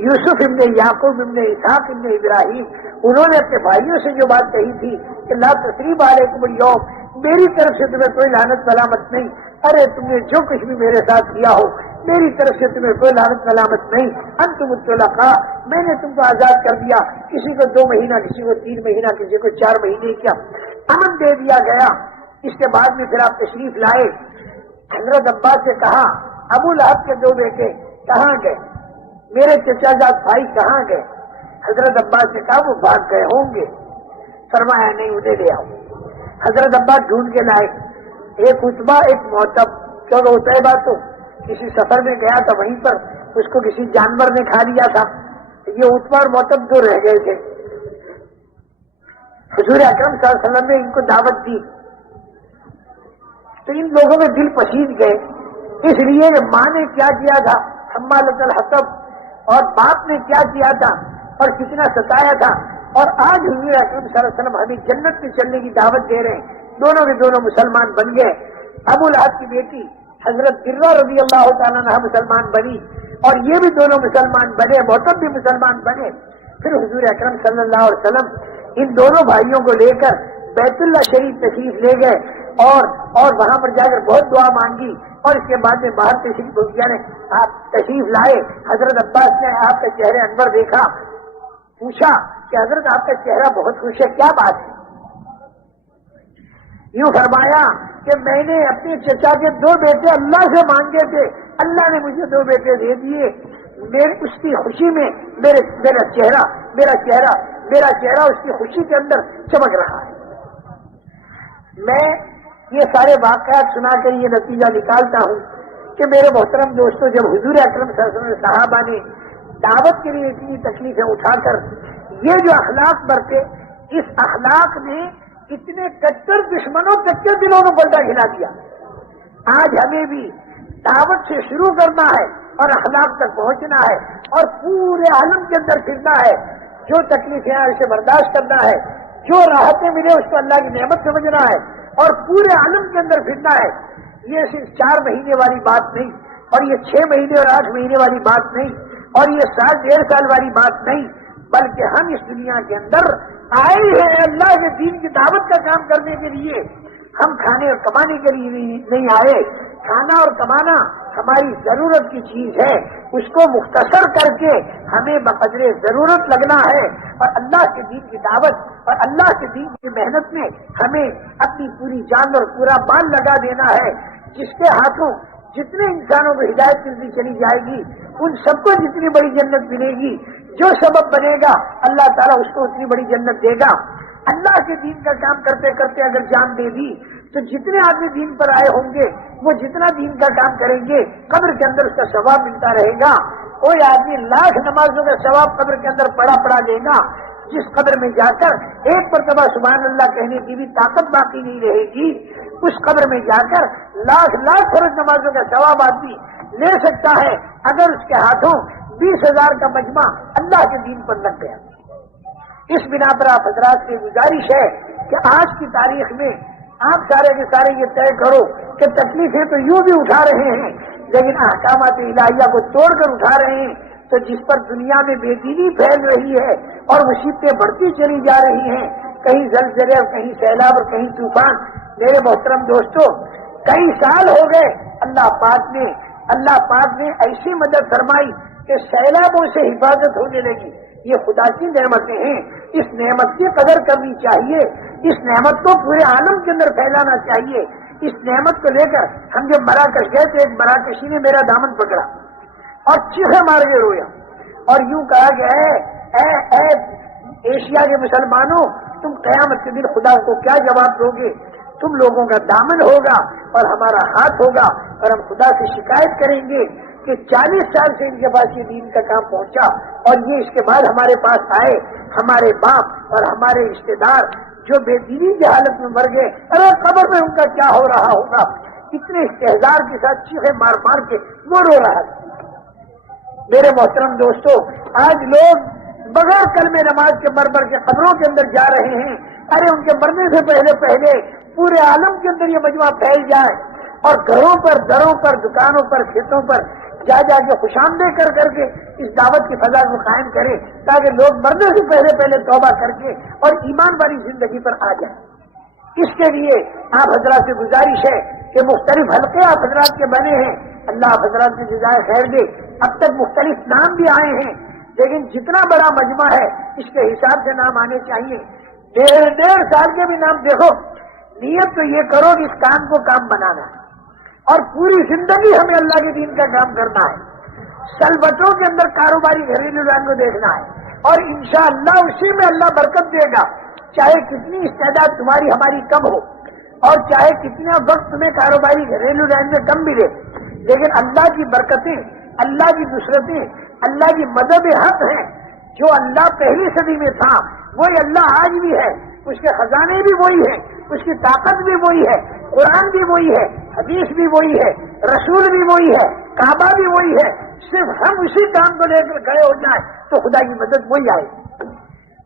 یوسف ابن یعقوب ابن اسحاق ابن ابراہیم، انہوں نے اپنے بھائیوں سے جو بات کہی تھی کہ لا تثریب علیکم اليوم، میری طرف سے تمہیں کوئی لعنت ملامت نہیں، ارے تم نے جو کچھ بھی میرے ساتھ کیا ہو میری طرف سے تمہیں کوئی لعنت ملامت نہیں، انتم الطلقاء، میں نے تم کو آزاد کر دیا، کسی کو 2 مہینہ، کسی کو 3 مہینہ، کسی کو 4 مہینے کیا امن دے دیا گیا۔ اس کے بعد میں پھر آپ تشریف لائے۔ حضرت عباس سے کہا ابو لہب کے 2 بیٹے کہاں گئے؟ میرے چچا جاد بھائی کہاں گئے؟ حضرت عباس نے کہا وہ بھاگ گئے ہوں گے۔ فرمایا نہیں انہیں لے آؤ۔ حضرت عباس ڈھونڈ کے لائے، ایک عتبہ ایک معتب، کیونکہ عتیبہ تو کسی سفر میں گیا تھا، وہیں پر اس کو کسی جانور نے کھا لیا تھا، یہ عتبہ اور معتب 2 رہ گئے تھے۔ حضور اکرم صلی اللہ علیہ وسلم نے ان کو دعوت دی تو ان لوگوں میں دل پسیج گئے، اس لیے کہ ماں نے کیا کیا تھا حمالۃ الحطب اور باپ نے کیا کیا تھا اور کتنا ستایا تھا، اور آج حضور اکرم صلی اللہ علیہ وسلم ہمیں جنت میں چلنے کی دعوت دے رہے ہیں۔ دونوں کے دونوں مسلمان بن گئے۔ ابو لہب کی بیٹی حضرت برہ رضی اللہ تعالیٰ عنہ مسلمان بنی اور یہ بھی دونوں مسلمان بنے، معتب بھی مسلمان بنے۔ پھر حضور اکرم صلی اللہ علیہ وسلم ان دونوں بھائیوں کو لے کر بیت اللہ شریف تشریف لے گئے اور وہاں پر جا کر بہت دعا مانگی، اور اس کے بعد میں باہر تشریف یعنی آپ تشریف لائے۔ حضرت عباس نے آپ کا چہرہ انور دیکھا، پوچھا کہ حضرت آپ کا چہرہ بہت خوش ہے، کیا بات ہے؟ یوں فرمایا کہ میں نے اپنے چچا کے 2 بیٹے اللہ سے مانگے تھے، اللہ نے مجھے 2 بیٹے دے دیے، اس کی خوشی میں میرا چہرہ اس کی خوشی کے اندر چمک رہا ہے۔ میں یہ سارے واقعات سنا کر یہ نتیجہ نکالتا ہوں کہ میرے محترم دوستو، جب حضور اکرم صلی اللہ علیہ وسلم صحابہ نے دعوت کے لیے اتنی تکلیفیں اٹھا کر یہ جو اخلاق برتے، اس اخلاق نے اتنے کٹر دشمنوں تک کے دلوں کو پلٹا کھلا دیا۔ آج ہمیں بھی دعوت سے شروع کرنا ہے اور اخلاق تک پہنچنا ہے اور پورے عالم کے اندر پھرنا ہے، جو تکلیفیں ہیں اسے برداشت کرنا ہے، جو راحتیں ملے اس کو اللہ کی نعمت سمجھنا ہے اور پورے عالم کے اندر پھرنا ہے۔ یہ صرف 4 مہینے والی بات نہیں، اور یہ 6 مہینے اور 8 مہینے والی بات نہیں، اور یہ 1.5 سال والی بات نہیں، بلکہ ہم اس دنیا کے اندر آئے ہیں اللہ کے دین کی دعوت کا کام کرنے کے لیے. ہم کھانے اور کمانے کے لیے نہیں آئے. کھانا اور کمانا ہماری ضرورت کی چیز ہے، اس کو مختصر کر کے ہمیں بقدر ضرورت لگنا ہے، اور اللہ کے دین کی دعوت اور اللہ کے دین کی محنت میں ہمیں اپنی پوری جان اور پورا مال لگا دینا ہے. جس کے ہاتھوں جتنے انسانوں کو ہدایت ملتی چلی جائے گی، ان سب کو جتنی بڑی جنت ملے گی. جو سبب بنے گا اللہ تعالیٰ اس کو اتنی بڑی جنت دے گا. اللہ کے دین کا کام کرتے کرتے اگر جان دے دی تو جتنے آدمی دین پر آئے ہوں گے وہ جتنا دین کا کام کریں گے قبر کے اندر اس کا ثواب ملتا رہے گا. کوئی آدمی 1,00,000 نمازوں کا ثواب قبر کے اندر پڑا لے گا، جس قبر میں جا کر ایک مرتبہ سبحان اللہ کہنے کی بھی طاقت باقی نہیں رہے گی، اس قبر میں جا کر لاکھ فرض نمازوں کا ثواب آدمی لے سکتا ہے اگر اس کے ہاتھوں 20,000 کا مجمع اللہ کے دین پر لگ گیا. اس بنا پر آپ حضرات سے گزارش ہے کہ آج کی تاریخ میں آپ سارے کے سارے یہ طے کرو کہ تکلیفیں تو یوں بھی اٹھا رہے ہیں، لیکن احکامات الہیہ کو توڑ کر اٹھا رہے ہیں. تو جس پر دنیا میں بے دینی پھیل رہی ہے اور مصیبتیں بڑھتی چلی جا رہی ہیں، کہیں زلزلے اور کہیں سیلاب اور کہیں طوفان. میرے محترم دوستو، کئی سال ہو گئے اللہ پاک نے ایسی مدد فرمائی کہ سیلابوں سے حفاظت ہونے لگی. یہ خدا کی نعمتیں ہیں، اس نعمت کی قدر کرنی چاہیے، اس نعمت کو پورے عالم کے اندر پھیلانا چاہیے. اس نعمت کو لے کر ہم جب مراکش گئے تو ایک مراکشی نے میرا دامن پکڑا اور چیخے مار کے رویا اور یوں کہا کہ اے ایشیا کے مسلمانوں، تم قیامت کے دن خدا کو کیا جواب دو گے؟ تم لوگوں کا دامن ہوگا اور ہمارا ہاتھ ہوگا، اور ہم خدا سے شکایت کریں گے کہ 40 سال سے ان کے پاس یہ دین کا کام پہنچا اور یہ اس کے بعد ہمارے پاس آئے، ہمارے باپ اور ہمارے رشتے دار جو بے دینی کی حالت میں مر گئے، ارے قبر میں ان کا کیا ہو رہا ہوگا. اتنے استحزار کے ساتھ چیخے مار کے وہ رو رہا تھا. میرے محترم دوستو، آج لوگ بغیر کلمہ نماز کے مر کے قبروں کے اندر جا رہے ہیں. ارے ان کے مرنے سے پہلے پورے عالم کے اندر یہ مجمع پھیل جائے اور گھروں پر، دروں پر، دکانوں پر، کھیتوں پر جا کے خوشامدیں کر کے اس دعوت کی فضا کو قائم کرے تاکہ لوگ مرنے سے پہلے توبہ کر کے اور ایمان والی زندگی پر آ جائیں. اس کے لیے آپ حضرات سے گزارش ہے کہ مختلف حلقے آپ حضرات کے بنے ہیں، اللہ آپ حضرات کی جزائے خیر دے. اب تک مختلف نام بھی آئے ہیں، لیکن جتنا بڑا مجمع ہے اس کے حساب سے نام آنے چاہیے. 1.5 سال کے بھی نام دیکھو. نیت تو یہ کرو کہ اس کام کو کام بنانا ہے اور پوری زندگی ہمیں اللہ کے دین کا کام کرنا ہے. سلبتوں کے اندر کاروباری گھریلو رنگ کو دیکھنا ہے اور انشاءاللہ اسی میں اللہ برکت دے گا. چاہے کتنی استعداد تمہاری ہماری کم ہو اور چاہے کتنا وقت تمہیں کاروباری گھریلو رنگ میں کم ملے، لیکن اللہ کی برکتیں، اللہ کی نصرتیں، اللہ کی مدد حق ہیں. جو اللہ پہلی صدی میں تھا وہی اللہ آج بھی ہے. اس کے خزانے بھی وہی ہیں، اس کی طاقت بھی وہی ہے، قرآن بھی وہی ہے، حدیث بھی وہی ہے، رسول بھی وہی ہے، کعبہ بھی وہی ہے. صرف ہم اسی کام کو لے کر کھڑے ہو جائیں تو خدا کی مدد وہی آئے.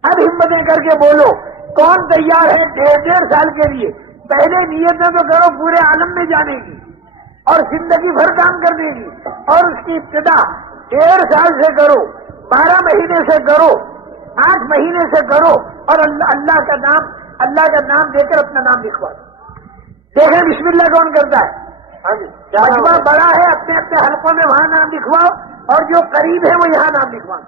اب ہمتیں کر کے بولو، کون تیار ہے 1.5 سال کے لیے؟ پہلے نیتیں تو کرو پورے عالم میں جانے کی اور زندگی بھر کام کرنے کی، اور اس کی ابتدا 1.5 سال سے کرو، 12 مہینے سے کرو، 8 مہینے سے کرو، اور اللہ کا نام دے کر اپنا نام لکھوا دو. دیکھیں بسم اللہ کون کرتا ہے؟ مجمع بڑا ہے، اپنے حلقوں میں وہاں نام لکھواؤ اور جو قریب ہے وہ یہاں نام لکھواؤ.